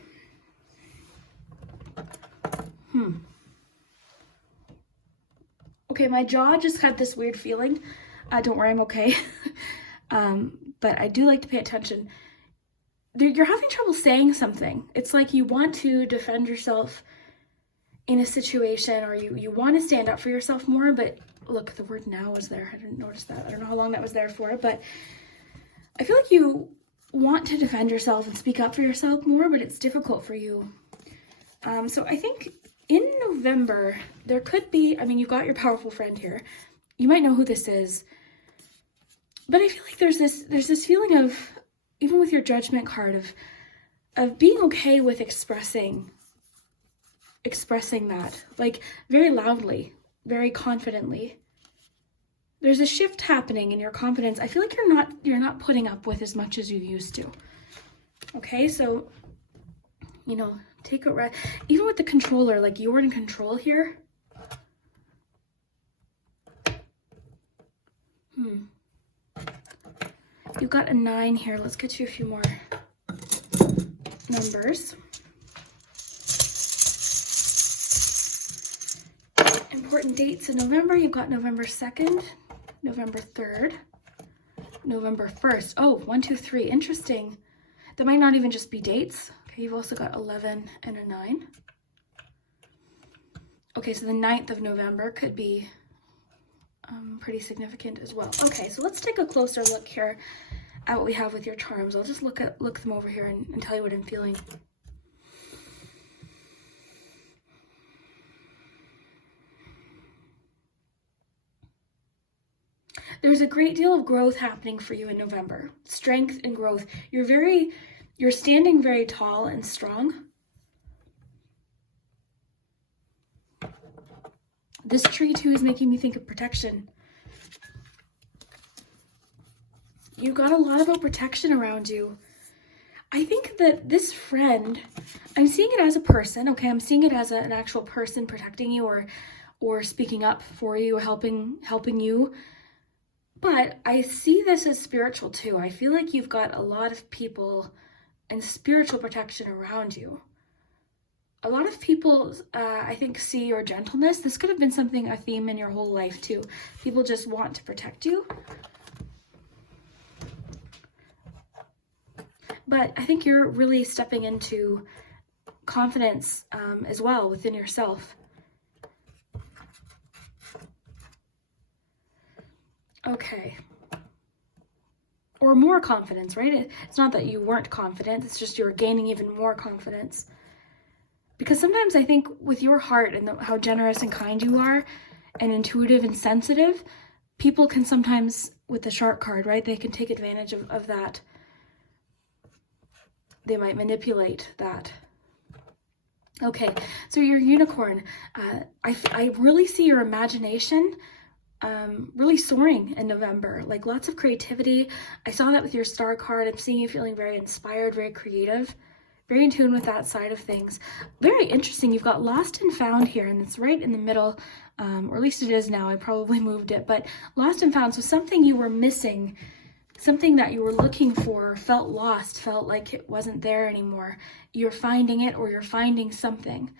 Okay, my jaw just had this weird feeling. Don't worry, I'm okay. But I do like to pay attention. You're having trouble saying something. It's like you want to defend yourself in a situation, or you want to stand up for yourself more, but look, the word now was there. I didn't notice that. I don't know how long that was there for, but I feel like you want to defend yourself and speak up for yourself more, but it's difficult for you. So I think In November, there could be, I mean, you've got your powerful friend here. You might know who this is. But I feel like there's this feeling of, even with your Judgment card, of being okay with expressing that, like very loudly, very confidently. There's a shift happening in your confidence. I feel like you're not putting up with as much as you used to. Okay, so, you know, take a rest. Even with the controller, like you're in control here. You've got a 9 here. Let's get you a few more numbers. Important dates in November. You've got November 2nd, November 3rd, November 1st. Oh, 1, 2, 3. Interesting. That might not even just be dates. Okay, you've also got 11 and a 9. Okay, so the 9th of November could be pretty significant as well. Okay, so let's take a closer look here at what we have with your charms. I'll just look them over here and tell you what I'm feeling. There's a great deal of growth happening for you in November. Strength and growth. You're standing very tall and strong. This tree too is making me think of protection. You've got a lot about protection around you. I think that this friend, I'm seeing it as a person, okay? I'm seeing it as an actual person protecting you or speaking up for you, helping you. But I see this as spiritual too. I feel like you've got a lot of people and spiritual protection around you. A lot of people, I think, see your gentleness. This could have been a theme in your whole life too. People just want to protect you. But I think you're really stepping into confidence as well within yourself. Okay. Or more confidence, right? It's not that you weren't confident, it's just you're gaining even more confidence. Because sometimes I think with your heart and how generous and kind you are and intuitive and sensitive, people can sometimes, with the shark card, right, they can take advantage of that. They might manipulate that. Okay, so your unicorn, I really see your imagination really soaring in November, like lots of creativity. I saw that with your star card. I'm seeing you feeling very inspired, very creative, very in tune with that side of things. Very interesting. You've got lost and found here, and it's right in the middle, or at least it is now. I probably moved it, but lost and found. So something you were missing, something that you were looking for, felt lost, felt like it wasn't there anymore. You're finding it, or you're finding something.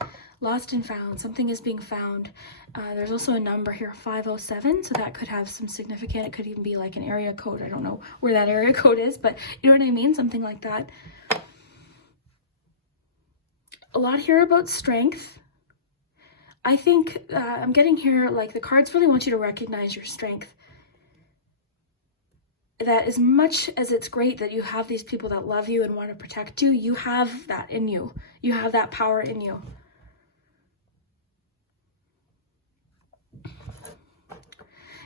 Lost and found. Something is being found. There's also a number here, 507, so that could have some significant. It could even be like an area code. I don't know where that area code is, but you know what I mean? Something like that. A lot here about strength. I think I'm getting here, like the cards really want you to recognize your strength. That as much as it's great that you have these people that love you and want to protect you, you have that in you. You have that power in you.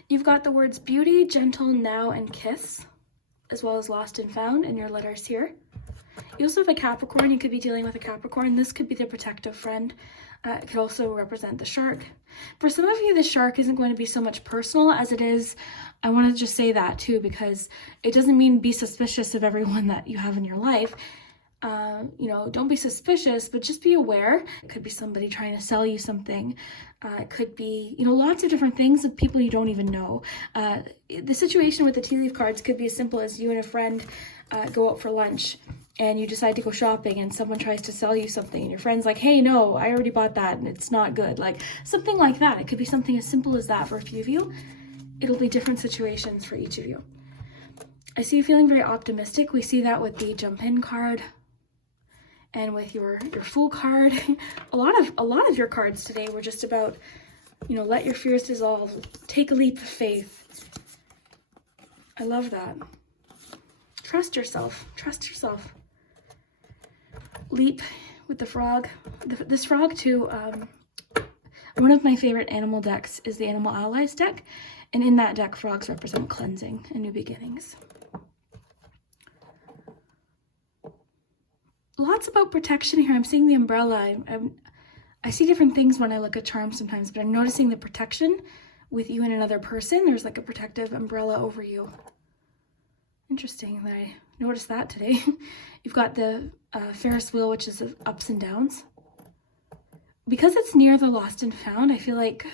You've got the words beauty, gentle, now, and kiss, as well as lost and found in your letters here. You also have a Capricorn. You could be dealing with a Capricorn. This could be the protective friend. It could also represent the shark. For some of you, the shark isn't going to be so much personal as it is. I want to just say that too, because it doesn't mean be suspicious of everyone that you have in your life. You know, don't be suspicious, but just be aware. It could be somebody trying to sell you something. It could be, you know, lots of different things of people you don't even know. The situation with the tea leaf cards could be as simple as you and a friend go out for lunch and you decide to go shopping and someone tries to sell you something and your friend's like, hey, no, I already bought that and it's not good. Like something like that. It could be something as simple as that for a few of you. It'll be different situations for each of you. I see you feeling very optimistic. We see that with the jump in card. And with your Fool card, a lot of your cards today were just about, you know, let your fears dissolve, take a leap of faith. I love that. Trust yourself. Trust yourself. Leap with the frog. This frog too, One of my favorite animal decks is the Animal Allies deck, and in that deck, frogs represent cleansing and new beginnings. Lots about protection here. I'm seeing the umbrella. I see different things when I look at charms sometimes, but I'm noticing the protection with you and another person. There's like a protective umbrella over you. Interesting that I noticed that today. You've got the Ferris wheel, which is ups and downs. Because it's near the lost and found, I feel like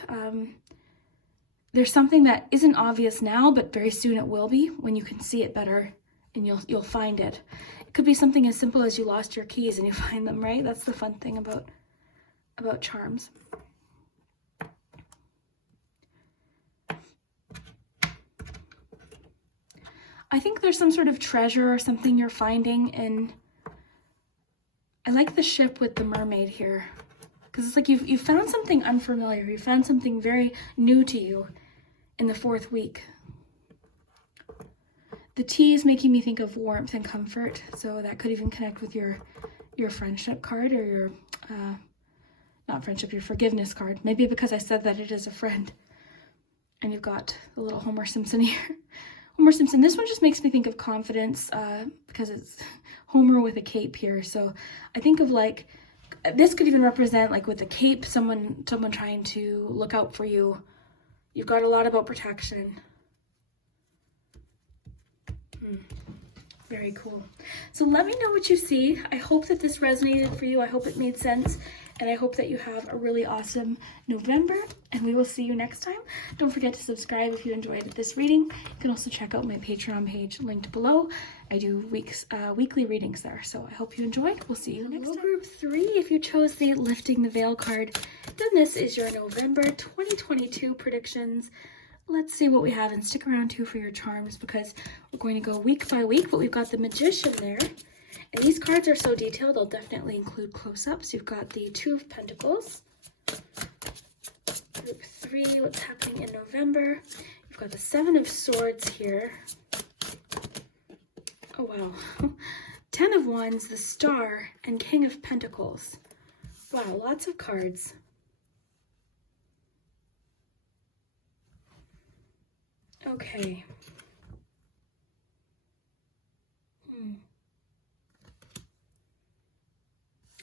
there's something that isn't obvious now, but very soon it will be when you can see it better and you'll find it. It could be something as simple as you lost your keys and you find them, right? That's the fun thing about charms. I think there's some sort of treasure or something you're finding, and I like the ship with the mermaid here, because it's like you've found something unfamiliar. You found something very new to you in the 4th week. The tea is making me think of warmth and comfort, so that could even connect with your friendship card, or your not friendship, your forgiveness card. Maybe because I said that it is a friend. And you've got the little Homer Simpson here. Homer Simpson, this one just makes me think of confidence because it's Homer with a cape here. So I think of like, this could even represent like with a cape, someone trying to look out for you. You've got a lot about protection. Very cool. So let me know what you see. I hope that this resonated for you. I hope it made sense. And I hope that you have a really awesome November, and we will see you next time. Don't forget to subscribe if you enjoyed this reading. You can also check out my Patreon page linked below. I do weekly readings there, so I hope you enjoyed. We'll see you next time. Group 3, if you chose the Lifting the Veil card, then this is your November 2022 predictions. Let's see what we have, and stick around too for your charms, because we're going to go week by week, but we've got the Magician there. And these cards are so detailed, I'll definitely include close-ups. You've got the 2 of Pentacles. Group 3, what's happening in November. You've got the 7 of Swords here. Oh, wow. 10 of Wands, the Star, and King of Pentacles. Wow, lots of cards. Okay.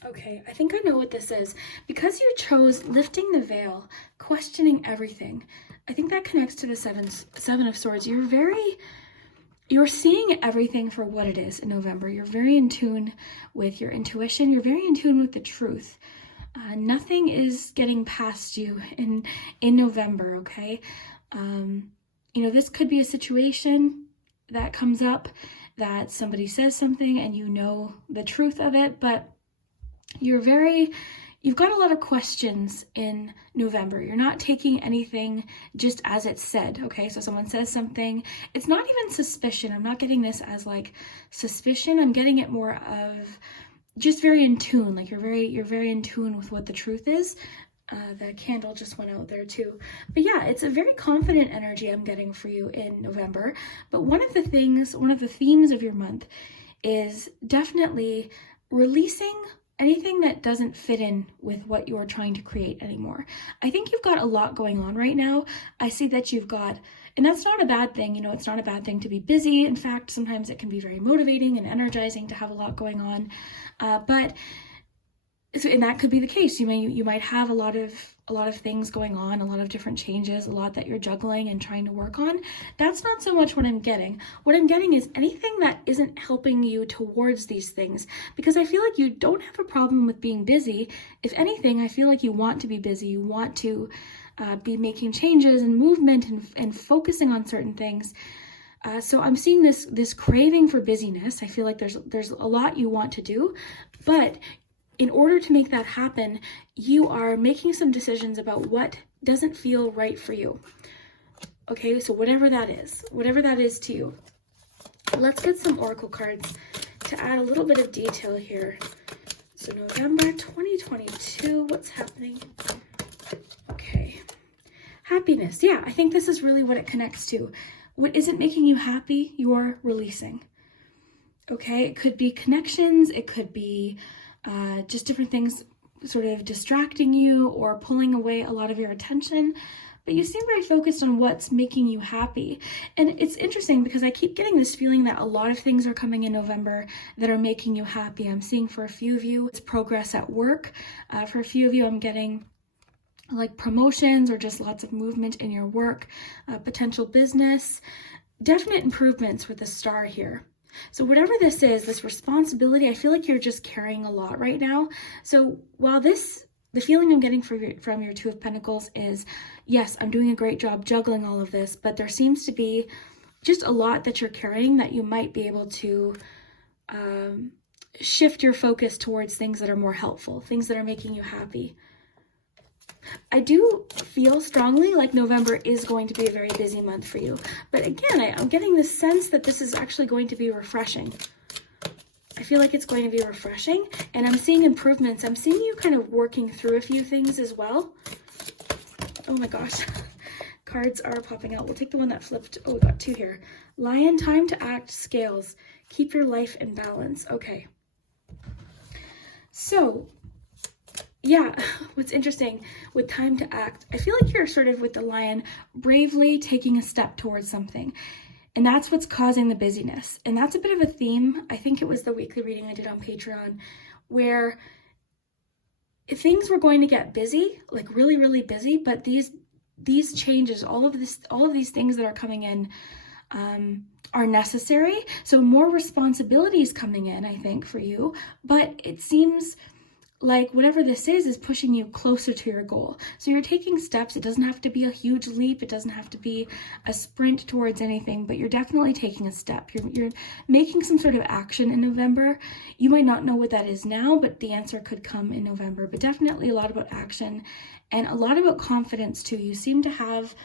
Okay, I think I know what this is. Because you chose Lifting the Veil, questioning everything, I think that connects to the seven of Swords. You're seeing everything for what it is in November. You're very in tune with your intuition. You're very in tune with the truth. Nothing is getting past you in November, okay? You know, this could be a situation that comes up that somebody says something and you know the truth of it, but you've got a lot of questions in November. You're not taking anything just as it's said, okay? So someone says something, it's not even suspicion. I'm not getting this as like suspicion. I'm getting it more of just very in tune. Like you're very in tune with what the truth is. The candle just went out there too. But yeah, it's a very confident energy I'm getting for you in November. But one of the themes of your month is definitely releasing anything that doesn't fit in with what you're trying to create anymore. I think you've got a lot going on right now. I see that you've got, and that's not a bad thing, you know, it's not a bad thing to be busy. In fact, sometimes it can be very motivating and energizing to have a lot going on. And that could be the case. You might have a lot of things going on, a lot of different changes, a lot that you're juggling and trying to work on. That's not so much what I'm getting. What I'm getting is anything that isn't helping you towards these things, because I feel like you don't have a problem with being busy. If anything, I feel like you want to be busy. You want to be making changes and movement and focusing on certain things. So I'm seeing this craving for busyness. I feel like there's a lot you want to do, but in order to make that happen, you are making some decisions about what doesn't feel right for you. Okay, so whatever that is to you. Let's get some oracle cards to add a little bit of detail here. So November 2022, what's happening? Okay, happiness. Yeah, I think this is really what it connects to. What isn't making you happy, you're releasing. Okay, it could be connections, it could be just different things sort of distracting you or pulling away a lot of your attention, but you seem very focused on what's making you happy. And it's interesting because I keep getting this feeling that a lot of things are coming in November that are making you happy. I'm seeing for a few of you, it's progress at work. For a few of you, I'm getting like promotions or just lots of movement in your work, potential business, definite improvements with the star here. So whatever this is, this responsibility, I feel like you're just carrying a lot right now. So while the feeling I'm getting from your Two of Pentacles is, yes, I'm doing a great job juggling all of this, but there seems to be just a lot that you're carrying that you might be able to shift your focus towards things that are more helpful, things that are making you happy. I do feel strongly like November is going to be a very busy month for you. But again, I'm getting the sense that this is actually going to be refreshing. I feel like it's going to be refreshing, and I'm seeing improvements. I'm seeing you kind of working through a few things as well. Oh my gosh, cards are popping out. We'll take the one that flipped. Oh, we got two here. Lion, time to act, scales. Keep your life in balance. Okay. So, yeah, what's interesting with time to act, I feel like you're sort of with the lion bravely taking a step towards something. And that's what's causing the busyness. And that's a bit of a theme. I think it was the weekly reading I did on Patreon, where things were going to get busy, like really, really busy, but these changes, all of these things that are coming in are necessary. So more responsibilities coming in, I think, for you, but it seems like whatever this is pushing you closer to your goal. So you're taking steps. It doesn't have to be a huge leap. It doesn't have to be a sprint towards anything, but you're definitely taking a step. You're making some sort of action in November. You might not know what that is now, but the answer could come in November. But definitely a lot about action and a lot about confidence too. You seem to have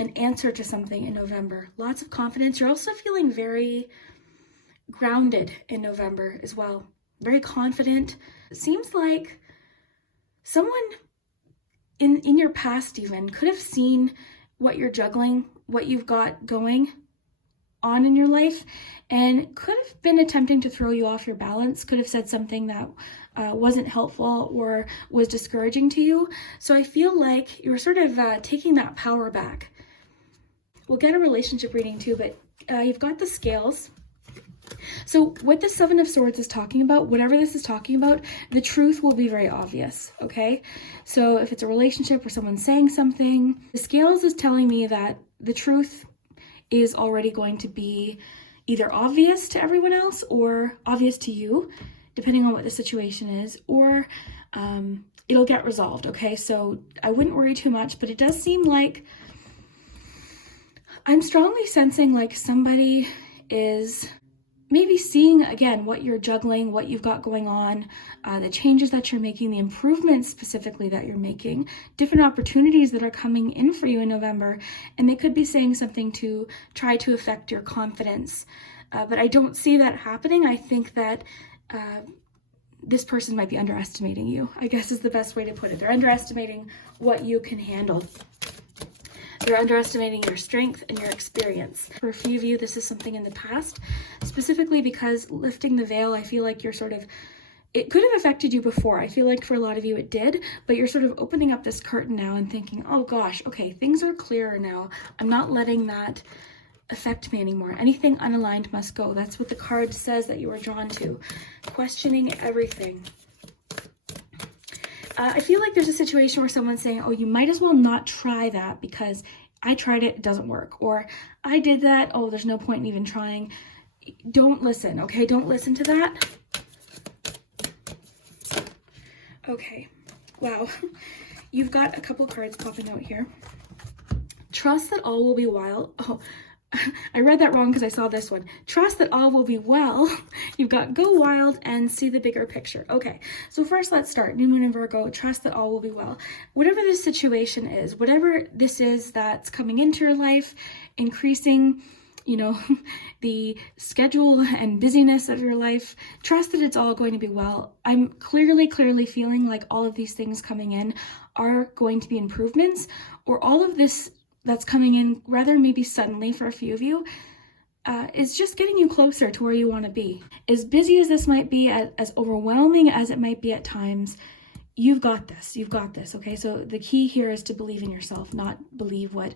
an answer to something in November. Lots of confidence. You're also feeling very grounded in November as well. Very confident. It seems like someone in your past even could have seen what you're juggling, what you've got going on in your life, and could have been attempting to throw you off your balance, could have said something that wasn't helpful or was discouraging to you. So I feel like you're sort of taking that power back. We'll get a relationship reading too, but you've got the scales. So what the Seven of Swords is talking about, whatever this is talking about, the truth will be very obvious, okay? So if it's a relationship or someone's saying something, the scales is telling me that the truth is already going to be either obvious to everyone else or obvious to you, depending on what the situation is, or it'll get resolved, okay? So I wouldn't worry too much, but it does seem like I'm strongly sensing like somebody is maybe seeing again what you're juggling, what you've got going on, the changes that you're making, the improvements specifically that you're making, different opportunities that are coming in for you in November, and they could be saying something to try to affect your confidence. But I don't see that happening. I think that this person might be underestimating you, I guess is the best way to put it. They're underestimating what you can handle. They're underestimating your strength and your experience. For a few of you, this is something in the past, specifically because lifting the veil, I feel like you're sort of, it could have affected you before. I feel like for a lot of you it did, but you're sort of opening up this curtain now and thinking, oh gosh, okay, things are clearer now. I'm not letting that affect me anymore. Anything unaligned must go. That's what the card says that you were drawn to. Questioning everything. I feel like there's a situation where someone's saying, oh, you might as well not try that because I tried it, it doesn't work. Or I did that, oh, there's no point in even trying. Don't listen, okay? Don't listen to that. Okay, wow. You've got a couple cards popping out here. Trust that all will be well. Oh, I read that wrong because I saw this one. Trust that all will be well. You've got go wild and see the bigger picture. Okay, so first let's start. New Moon in Virgo, trust that all will be well. Whatever this situation is, whatever this is that's coming into your life, increasing, you know, the schedule and busyness of your life, trust that it's all going to be well. I'm clearly feeling like all of these things coming in are going to be improvements, or all of this that's coming in rather maybe suddenly for a few of you is just getting you closer to where you want to be. As busy as this might be, as overwhelming as it might be at times, you've got this. You've got this, okay? So the key here is to believe in yourself, not believe what...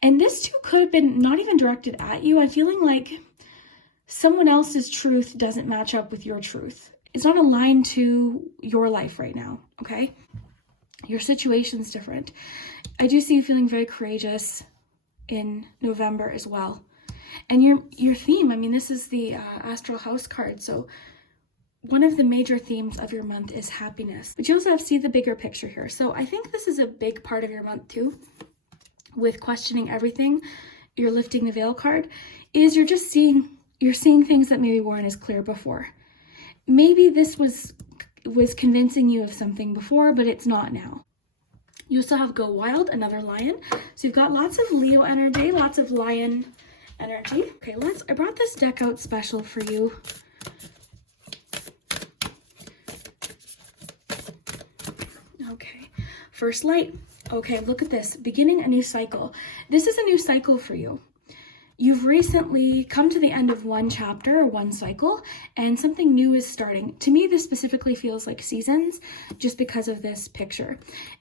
And this too could have been not even directed at you. I'm feeling like someone else's truth doesn't match up with your truth. It's not aligned to your life right now, okay? Your situation's different. I do see you feeling very courageous in November as well. And your theme, I mean, this is the Astral House card, so one of the major themes of your month is happiness. But you also have to see the bigger picture here. So I think this is a big part of your month too, with questioning everything. Your lifting the veil card is you're seeing things that maybe weren't as clear before. Maybe this was convincing you of something before, but it's not now. You also have Go Wild, another lion. So you've got lots of Leo energy, lots of lion energy. Okay, I brought this deck out special for you. Okay, First Light. Okay, look at this, beginning a new cycle. This is a new cycle for you. You've recently come to the end of one chapter or one cycle, and something new is starting. To me, this specifically feels like seasons just because of this picture.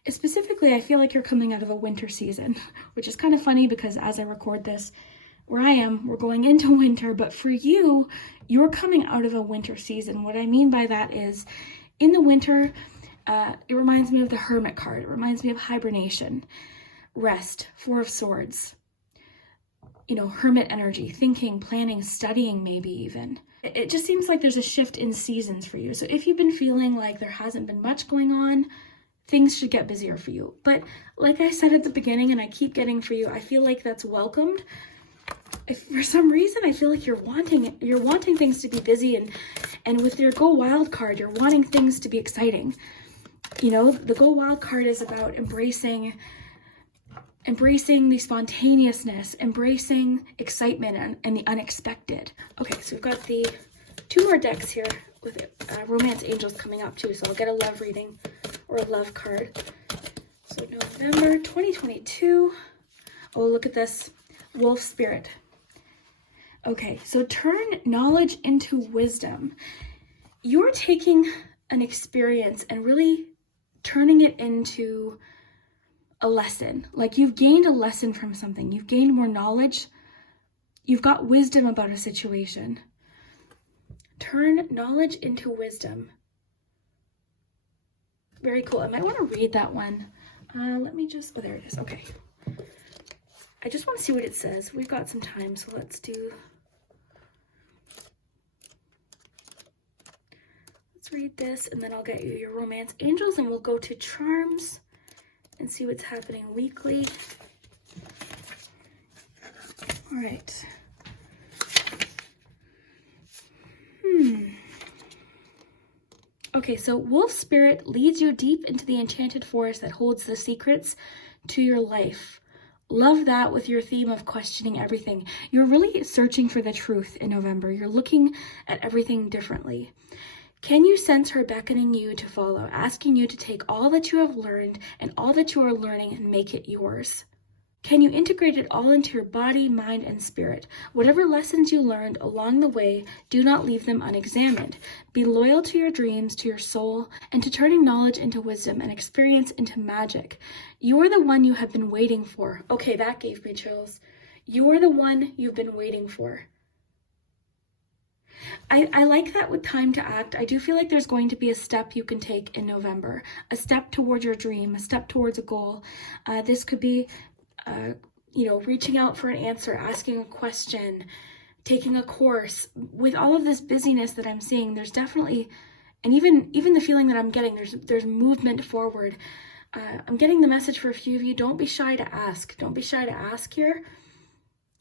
Specifically, I feel like you're coming out of a winter season, which is kind of funny because as I record this, where I am, we're going into winter, but for you, you're coming out of a winter season. What I mean by that is in the winter, it reminds me of the Hermit card. It reminds me of hibernation, rest, Four of Swords. You know, hermit energy, thinking, planning, studying, maybe even. It just seems like there's a shift in seasons for you. So if you've been feeling like there hasn't been much going on, things should get busier for you. But like I said at the beginning, and I keep getting for you, I feel like that's welcomed. If for some reason I feel like you're wanting things to be busy, and with your Go Wild card, you're wanting things to be exciting. You know, the Go Wild card is about embracing the spontaneousness, embracing excitement and the unexpected. Okay, so we've got the two more decks here with Romance Angels coming up too, so I'll get a love reading or a love card. So November 2022. Oh, look at this. Wolf Spirit. Okay, so turn knowledge into wisdom. You're taking an experience and really turning it into a lesson. Like you've gained a lesson from something. You've gained more knowledge. You've got wisdom about a situation. Turn knowledge into wisdom. Very cool. I might want to read that one. Let me just, oh, there it is. Okay. I just want to see what it says. We've got some time, so let's read this, and then I'll get you your Romance Angels, and we'll go to Charms and see what's happening weekly. All right. Okay, so Wolf Spirit leads you deep into the enchanted forest that holds the secrets to your life. Love that with your theme of questioning everything. You're really searching for the truth in November. You're looking at everything differently. Can you sense her beckoning you to follow, asking you to take all that you have learned and all that you are learning and make it yours? Can you integrate it all into your body, mind, and spirit? Whatever lessons you learned along the way, do not leave them unexamined. Be loyal to your dreams, to your soul, and to turning knowledge into wisdom and experience into magic. You are the one you have been waiting for. Okay, that gave me chills. You are the one you've been waiting for. I like that with time to act. I do feel like there's going to be a step you can take in November, a step towards your dream, a step towards a goal. This could be, reaching out for an answer, asking a question, taking a course. With all of this busyness that I'm seeing, there's definitely, and even the feeling that I'm getting, there's movement forward. I'm getting the message for a few of you, don't be shy to ask. Don't be shy to ask here.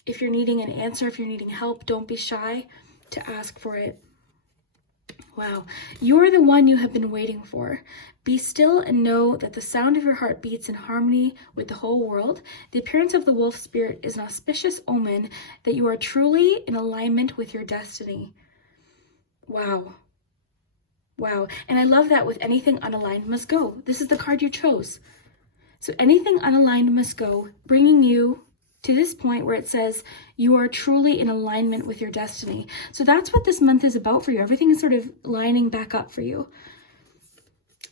If you're needing an answer, if you're needing help, don't be shy to ask for it. Wow, you're the one you have been waiting for. Be still and know that the sound of your heart beats in harmony with the whole world. The appearance of the wolf spirit is an auspicious omen that you are truly in alignment with your destiny. Wow. Wow, and I love that with anything unaligned must go. This is the card you chose. So anything unaligned must go, bringing you to this point where it says you are truly in alignment with your destiny. So that's what this month is about for you. Everything is sort of lining back up for you.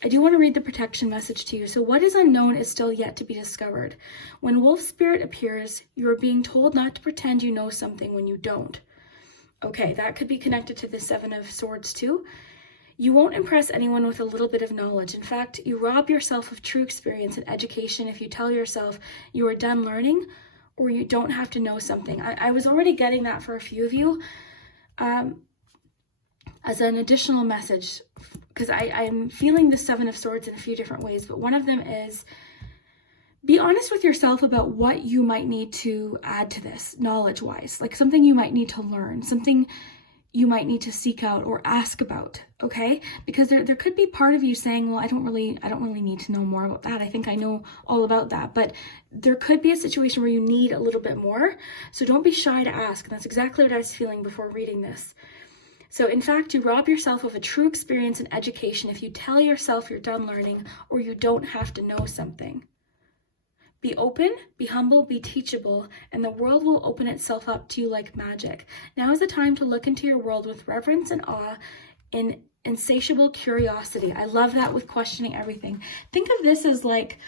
I do want to read the protection message to you. So what is unknown is still yet to be discovered. When wolf spirit appears, you are being told not to pretend you know something when you don't. Okay, that could be connected to the Seven of Swords too. You won't impress anyone with a little bit of knowledge. In fact, you rob yourself of true experience and education if you tell yourself you are done learning or you don't have to know something. I was already getting that for a few of you as an additional message, because I'm feeling the Seven of Swords in a few different ways, but one of them is be honest with yourself about what you might need to add to this knowledge-wise, like something you might need to learn, something you might need to seek out or ask about, okay? Because there could be part of you saying, well, I don't really need to know more about that. I think I know all about that. But there could be a situation where you need a little bit more. So don't be shy to ask. And that's exactly what I was feeling before reading this. So in fact, you rob yourself of a true experience and education if you tell yourself you're done learning or you don't have to know something. Be open, be humble, be teachable, and the world will open itself up to you like magic. Now is the time to look into your world with reverence and awe in insatiable curiosity. I love that with questioning everything. Think of this as like,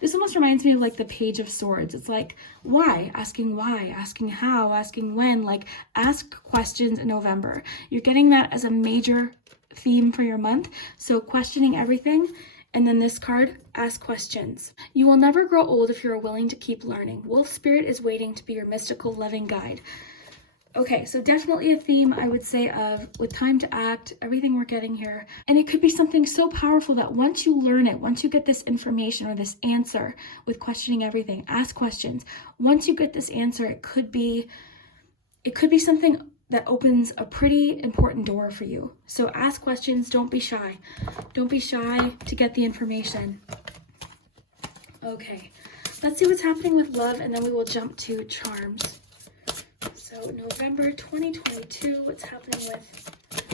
this almost reminds me of like the Page of Swords. It's like, why, asking how, asking when, like ask questions in November. You're getting that as a major theme for your month. So questioning everything. And then this card, ask questions. You will never grow old if you're willing to keep learning. Wolf Spirit is waiting to be your mystical loving guide. Okay, so definitely a theme, I would say, of with time to act, everything we're getting here. And it could be something so powerful that once you learn it, once you get this information or this answer with questioning everything, ask questions. Once you get this answer, it could be something that opens a pretty important door for you. So ask questions, don't be shy. Don't be shy to get the information. Okay, let's see what's happening with love, and then we will jump to charms. So November 2022, what's happening with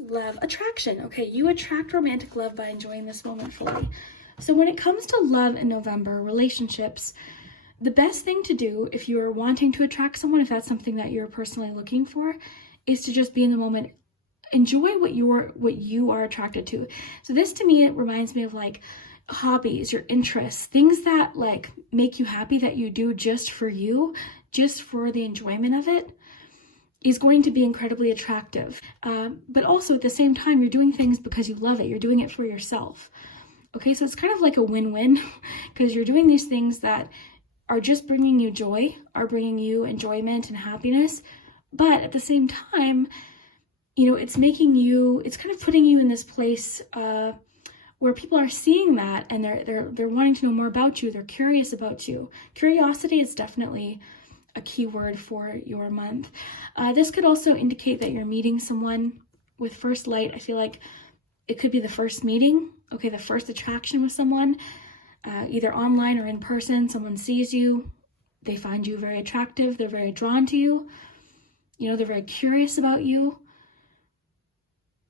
love? Attraction. Okay, you attract romantic love by enjoying this moment fully. So when it comes to love in November, relationships, the best thing to do if you are wanting to attract someone, if that's something that you're personally looking for, is to just be in the moment. Enjoy what you are attracted to. So this to me, it reminds me of like hobbies, your interests, things that like make you happy that you do just for you, just for the enjoyment of it, is going to be incredibly attractive. But also at the same time, you're doing things because you love it. You're doing it for yourself. Okay, so it's kind of like a win-win because you're doing these things that are just bringing you joy, are bringing you enjoyment and happiness. But at the same time, you know, it's kind of putting you in this place where people are seeing that and they're wanting to know more about you. They're curious about you. Curiosity is definitely a key word for your month. This could also indicate that you're meeting someone with first light. I feel like it could be the first meeting, okay, the first attraction with someone, either online or in person. Someone sees you, they find you very attractive, they're very drawn to you, you know, they're very curious about you.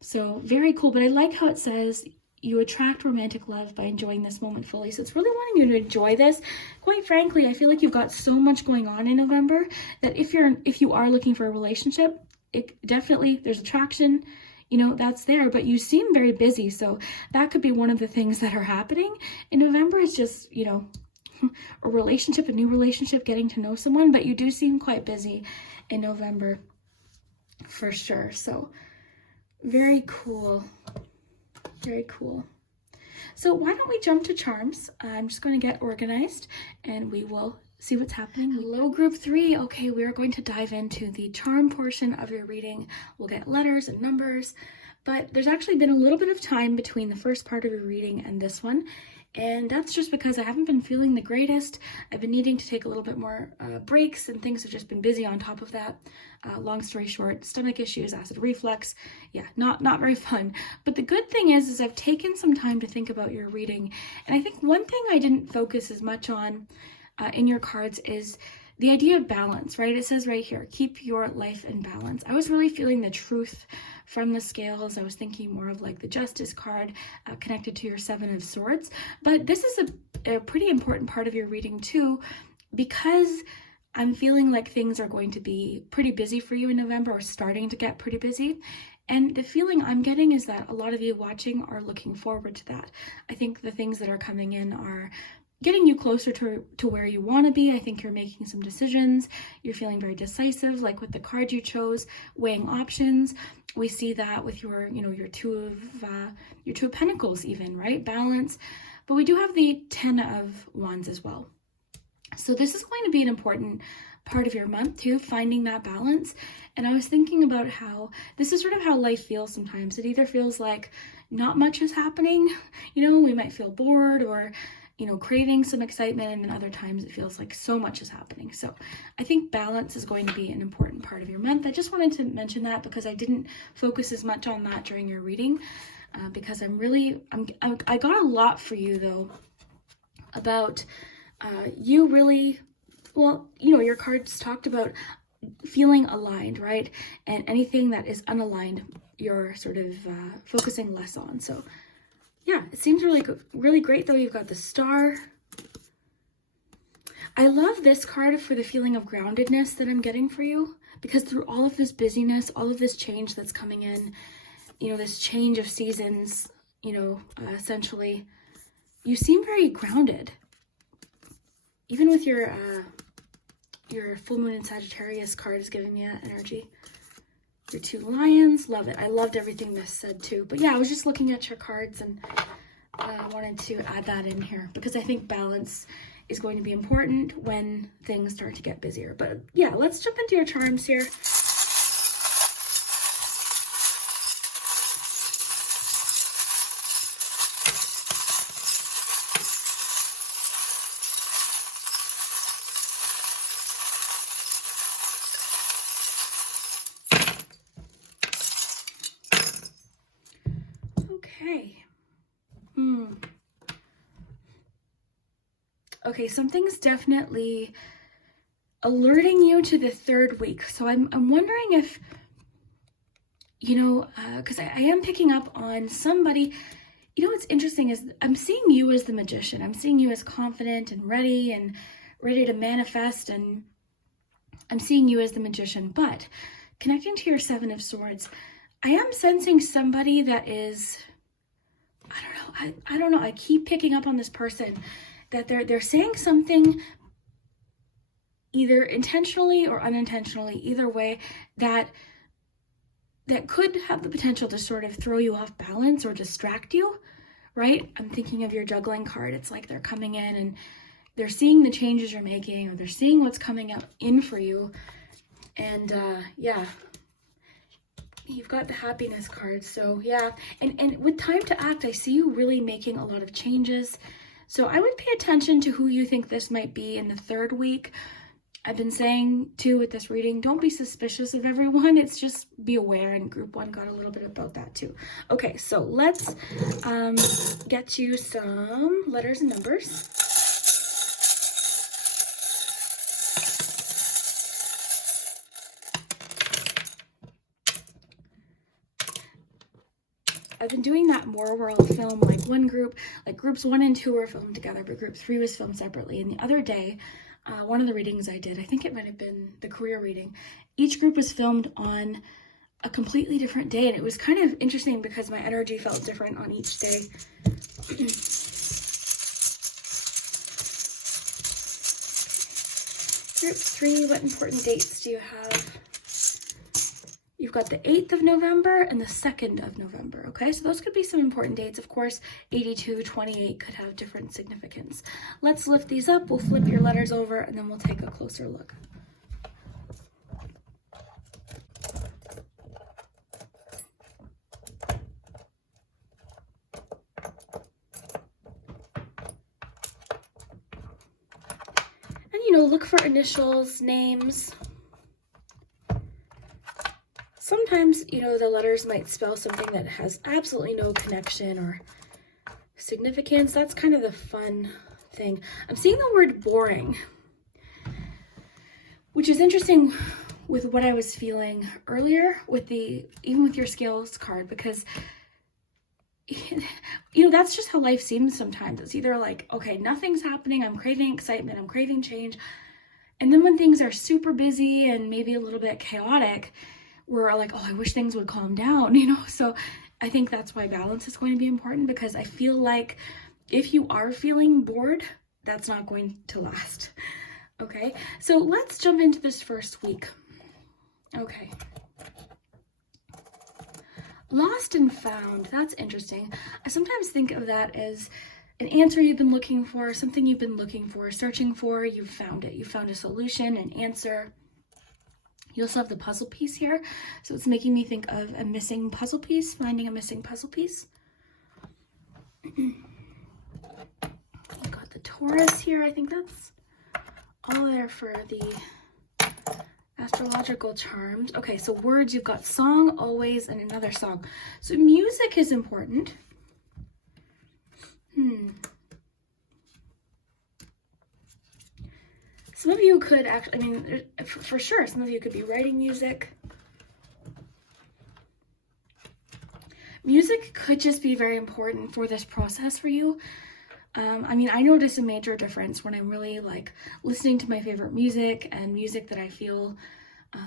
So very cool, but I like how it says you attract romantic love by enjoying this moment fully. So it's really wanting you to enjoy this. Quite frankly, I feel like you've got so much going on in November that if you are looking for a relationship, it definitely, there's attraction, you know, that's there, but you seem very busy. So that could be one of the things that are happening in November. Is just, you know, a relationship, a new relationship, getting to know someone, but you do seem quite busy in November for sure. So very cool. Very cool. So why don't we jump to charms? I'm just going to get organized and we will see what's happening. Hello, group 3. Okay, we are going to dive into the charm portion of your reading. We'll get letters and numbers, but there's actually been a little bit of time between the first part of your reading and this one. And that's just because I haven't been feeling the greatest. I've been needing to take a little bit more breaks, and things have just been busy on top of that. Long story short, stomach issues, acid reflux. Yeah, not very fun. But the good thing is I've taken some time to think about your reading. And I think one thing I didn't focus as much on in your cards is the idea of balance, right? It says right here, keep your life in balance. I was really feeling the truth from the scales. I was thinking more of like the Justice card connected to your Seven of Swords. But this is a pretty important part of your reading too, because I'm feeling like things are going to be pretty busy for you in November, or starting to get pretty busy. And the feeling I'm getting is that a lot of you watching are looking forward to that. I think the things that are coming in are getting you closer to where you want to be. I think you're making some decisions. You're feeling very decisive, like with the card you chose, weighing options. We see that with your, your two of Pentacles even, right? Balance. But we do have the 10 of Wands as well. So this is going to be an important part of your month too, finding that balance. And I was thinking about how this is sort of how life feels sometimes. It either feels like not much is happening, we might feel bored or, craving some excitement, and then other times it feels like so much is happening. So I think balance is going to be an important part of your month. I just wanted to mention that because I didn't focus as much on that during your reading, because I got a lot for you though about you really, your cards talked about feeling aligned, right? And anything that is unaligned, you're sort of focusing less on. So yeah, it seems really good, really great though. You've got the Star. I love this card for the feeling of groundedness that I'm getting for you, because through all of this busyness, all of this change that's coming in, this change of seasons, essentially, you seem very grounded. Even with your full moon in Sagittarius card is giving me that energy. Your 2 lions, love it. I loved everything this said too. But yeah, I was just looking at your cards and wanted to add that in here because I think balance is going to be important when things start to get busier. But yeah, let's jump into your charms here. Okay, something's definitely alerting you to the 3rd week. So I'm wondering if, because I am picking up on somebody, what's interesting is I'm seeing you as the magician. I'm seeing you as confident and ready to manifest, and I'm seeing you as the magician. But connecting to your 7 of Swords, I am sensing somebody that is, I don't know. I keep picking up on this person that they're saying something either intentionally or unintentionally, either way, that could have the potential to sort of throw you off balance or distract you, right? I'm thinking of your juggling card. It's like they're coming in and they're seeing the changes you're making, or they're seeing what's coming up in for you. And yeah, you've got the happiness card. So yeah, and with time to act, I see you really making a lot of changes. So I would pay attention to who you think this might be in the 3rd week. I've been saying too with this reading, don't be suspicious of everyone. It's just be aware, and group 1 got a little bit about that too. Okay, so let's get you some letters and numbers. I've been doing that more where I'll film like one group, like groups 1 and 2 were filmed together, but group 3 was filmed separately. And the other day, one of the readings I did, I think it might have been the career reading, each group was filmed on a completely different day. And it was kind of interesting because my energy felt different on each day. Group 3, what important dates do you have? You've got the 8th of November and the 2nd of November, okay? So those could be some important dates. Of course, 82, 28 could have different significance. Let's lift these up. We'll flip your letters over, and then we'll take a closer look. And, look for initials, names. Sometimes, the letters might spell something that has absolutely no connection or significance. That's kind of the fun thing. I'm seeing the word boring, which is interesting with what I was feeling earlier even with your scales card, because that's just how life seems sometimes. It's either like, okay, nothing's happening, I'm craving excitement, I'm craving change, And then when things are super busy and maybe a little bit chaotic, we're like, oh, I wish things would calm down, you know? So I think that's why balance is going to be important, because I feel like if you are feeling bored, that's not going to last. Okay, so let's jump into this first week. Okay. Lost and found, that's interesting. I sometimes think of that as an answer you've been looking for, something you've been looking for, searching for, you've found it. You found a solution, an answer. You also have the puzzle piece here. So it's making me think of a missing puzzle piece, finding a missing puzzle piece. We've got the Taurus here. I think that's all there for the astrological charms. Okay, so words, you've got song, always, and another song. So music is important. Some of you could actually, I mean, for sure, some of you could be writing music. Music could just be very important for this process for you. I mean, I notice a major difference when I'm really like listening to my favorite music and music that I feel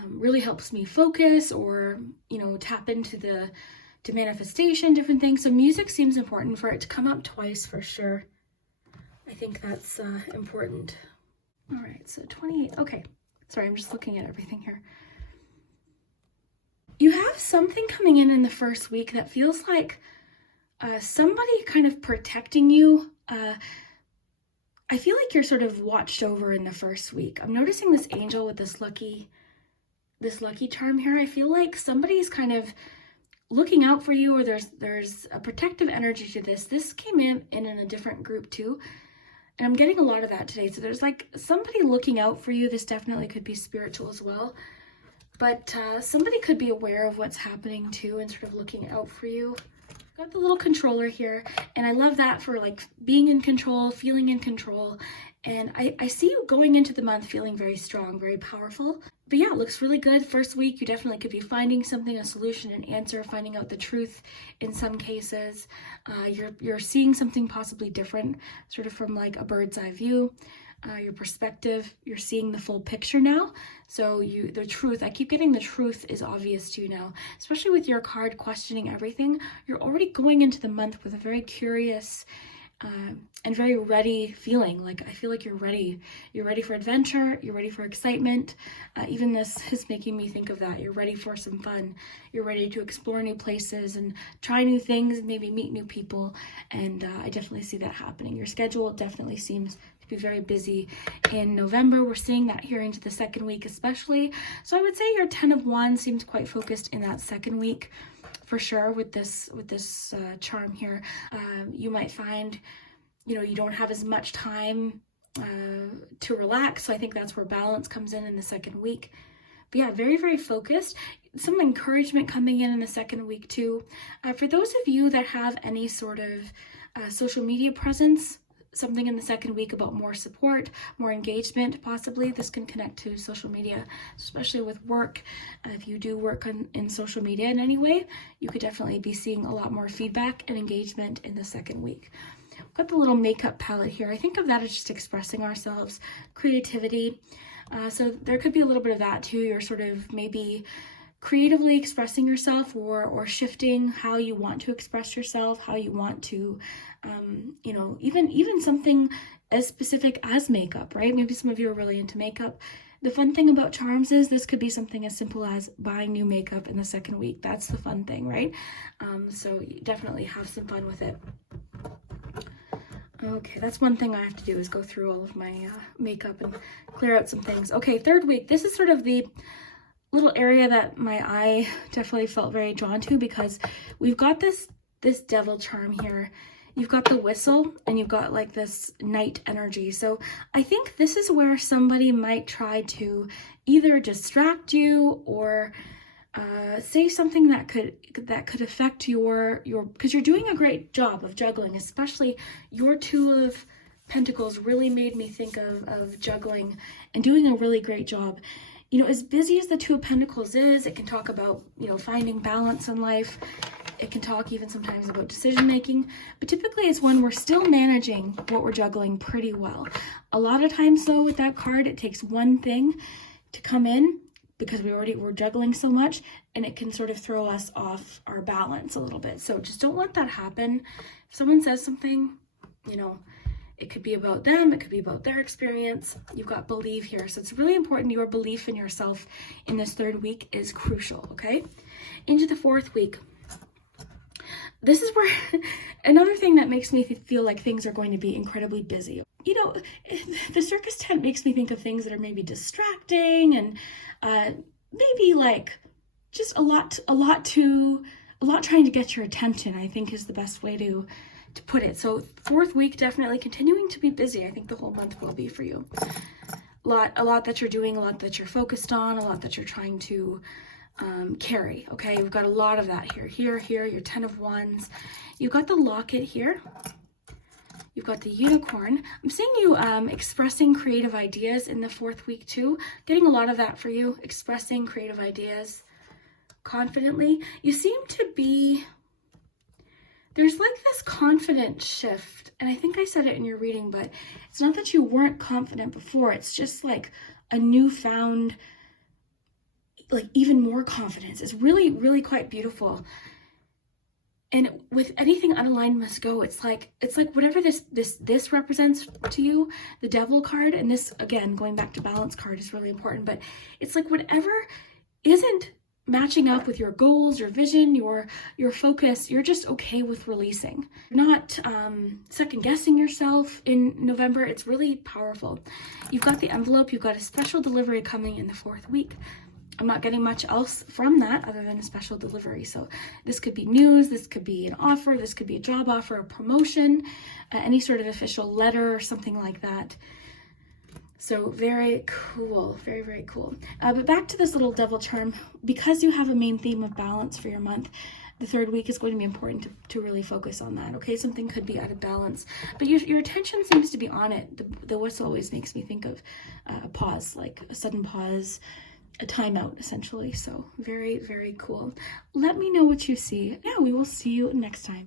really helps me focus or, you know, tap into to manifestation, different things. So music seems important. For it to come up twice for sure, I think that's important. All right, so 28, okay. Sorry, I'm just looking at everything here. You have something coming in the first week that feels like somebody kind of protecting you. I feel like you're sort of watched over in the first week. I'm noticing this angel with this lucky charm here. I feel like somebody's kind of looking out for you, or there's a protective energy to this. This came in a different group too. And I'm getting a lot of that today. So there's like somebody looking out for you. This definitely could be spiritual as well. But somebody could be aware of what's happening too and sort of looking out for you. Got the little controller here. And I love that for like being in control, feeling in control. And I see you going into the month feeling very strong, very powerful. But yeah, it looks really good. First week, you definitely could be finding something, a solution, an answer, finding out the truth in some cases. You're seeing something possibly different, sort of from like a bird's eye view. Your perspective, you're seeing the full picture now. So the truth, I keep getting the truth is obvious to you now, especially with your card questioning everything. You're already going into the month with a very curious and very ready feeling. Like I feel like you're ready for adventure, you're ready for excitement. Even this is making me think of that. You're ready for some fun, you're ready to explore new places and try new things and maybe meet new people. And I definitely see that happening. Your schedule definitely seems to be very busy in November. We're seeing that here into the second week especially. So I would say your 10 of Wands seems quite focused in that second week. For sure, with this charm here, you might find, you know, you don't have as much time to relax. So I think that's where balance comes in the second week. But yeah, very, very focused. Some encouragement coming in the second week too. For those of you that have any sort of social media presence, something in the second week about more support, more engagement, possibly. This can connect to social media, especially with work. If you do work in social media in any way, you could definitely be seeing a lot more feedback and engagement in the second week. I've got the little makeup palette here. I think of that as just expressing ourselves, creativity. So there could be a little bit of that too. You're sort of maybe creatively expressing yourself or shifting how you want to express yourself, how you want to, you know, even something as specific as makeup, right? Maybe some of you are really into makeup. The fun thing about charms is this could be something as simple as buying new makeup in the second week. That's the fun thing, right? So you definitely have some fun with it. Okay, that's one thing I have to do is go through all of my makeup and clear out some things. Okay, third week. This is sort of the little area that my eye definitely felt very drawn to, because we've got this devil charm here. You've got the whistle and you've got like this night energy. So I think this is where somebody might try to either distract you or say something that could affect your because you're doing a great job of juggling. Especially your Two of Pentacles really made me think of juggling and doing a really great job. You know, as busy as the Two of Pentacles is, it can talk about, you know, finding balance in life. It can talk even sometimes about decision making, but typically it's when we're still managing what we're juggling pretty well. A lot of times though with that card, it takes one thing to come in because we're juggling so much, and it can sort of throw us off our balance a little bit. So just don't let that happen. If someone says something, you know, it could be about them, it could be about their experience. You've got believe here. So it's really important. Your belief in yourself in this third week is crucial, okay? Into the fourth week. This is where another thing that makes me feel like things are going to be incredibly busy. You know, the circus tent makes me think of things that are maybe distracting and maybe like just a lot trying to get your attention, I think is the best way to put it. So fourth week, definitely continuing to be busy. I think the whole month will be for you. A lot that you're doing, a lot that you're focused on, a lot that you're trying to carry. Okay, you've got a lot of that here, your 10 of Wands. You've got the locket here. You've got the unicorn. I'm seeing you expressing creative ideas in the fourth week too. Getting a lot of that for you, expressing creative ideas confidently. You seem to be, there's like this confident shift, and I think I said it in your reading, but it's not that you weren't confident before. It's just like a newfound, like even more confidence. It's really, really quite beautiful. And with anything unaligned must go. It's like whatever this represents to you, the Devil card, and this again going back to balance card is really important. But it's like whatever isn't matching up with your goals, your vision, your focus, you're just okay with releasing. You're not second guessing yourself in November. It's really powerful. You've got the envelope. You've got a special delivery coming in the fourth week. I'm not getting much else from that other than a special delivery. So this could be news, this could be an offer, this could be a job offer, a promotion, any sort of official letter or something like that. So very cool, very, very cool. But back to this little devil charm, because you have a main theme of balance for your month, the third week is going to be important to really focus on that, okay? Something could be out of balance, but your attention seems to be on it. The whistle always makes me think of a pause, like a sudden pause, a timeout essentially. So very, very cool. Let me know what you see. Yeah, we will see you next time.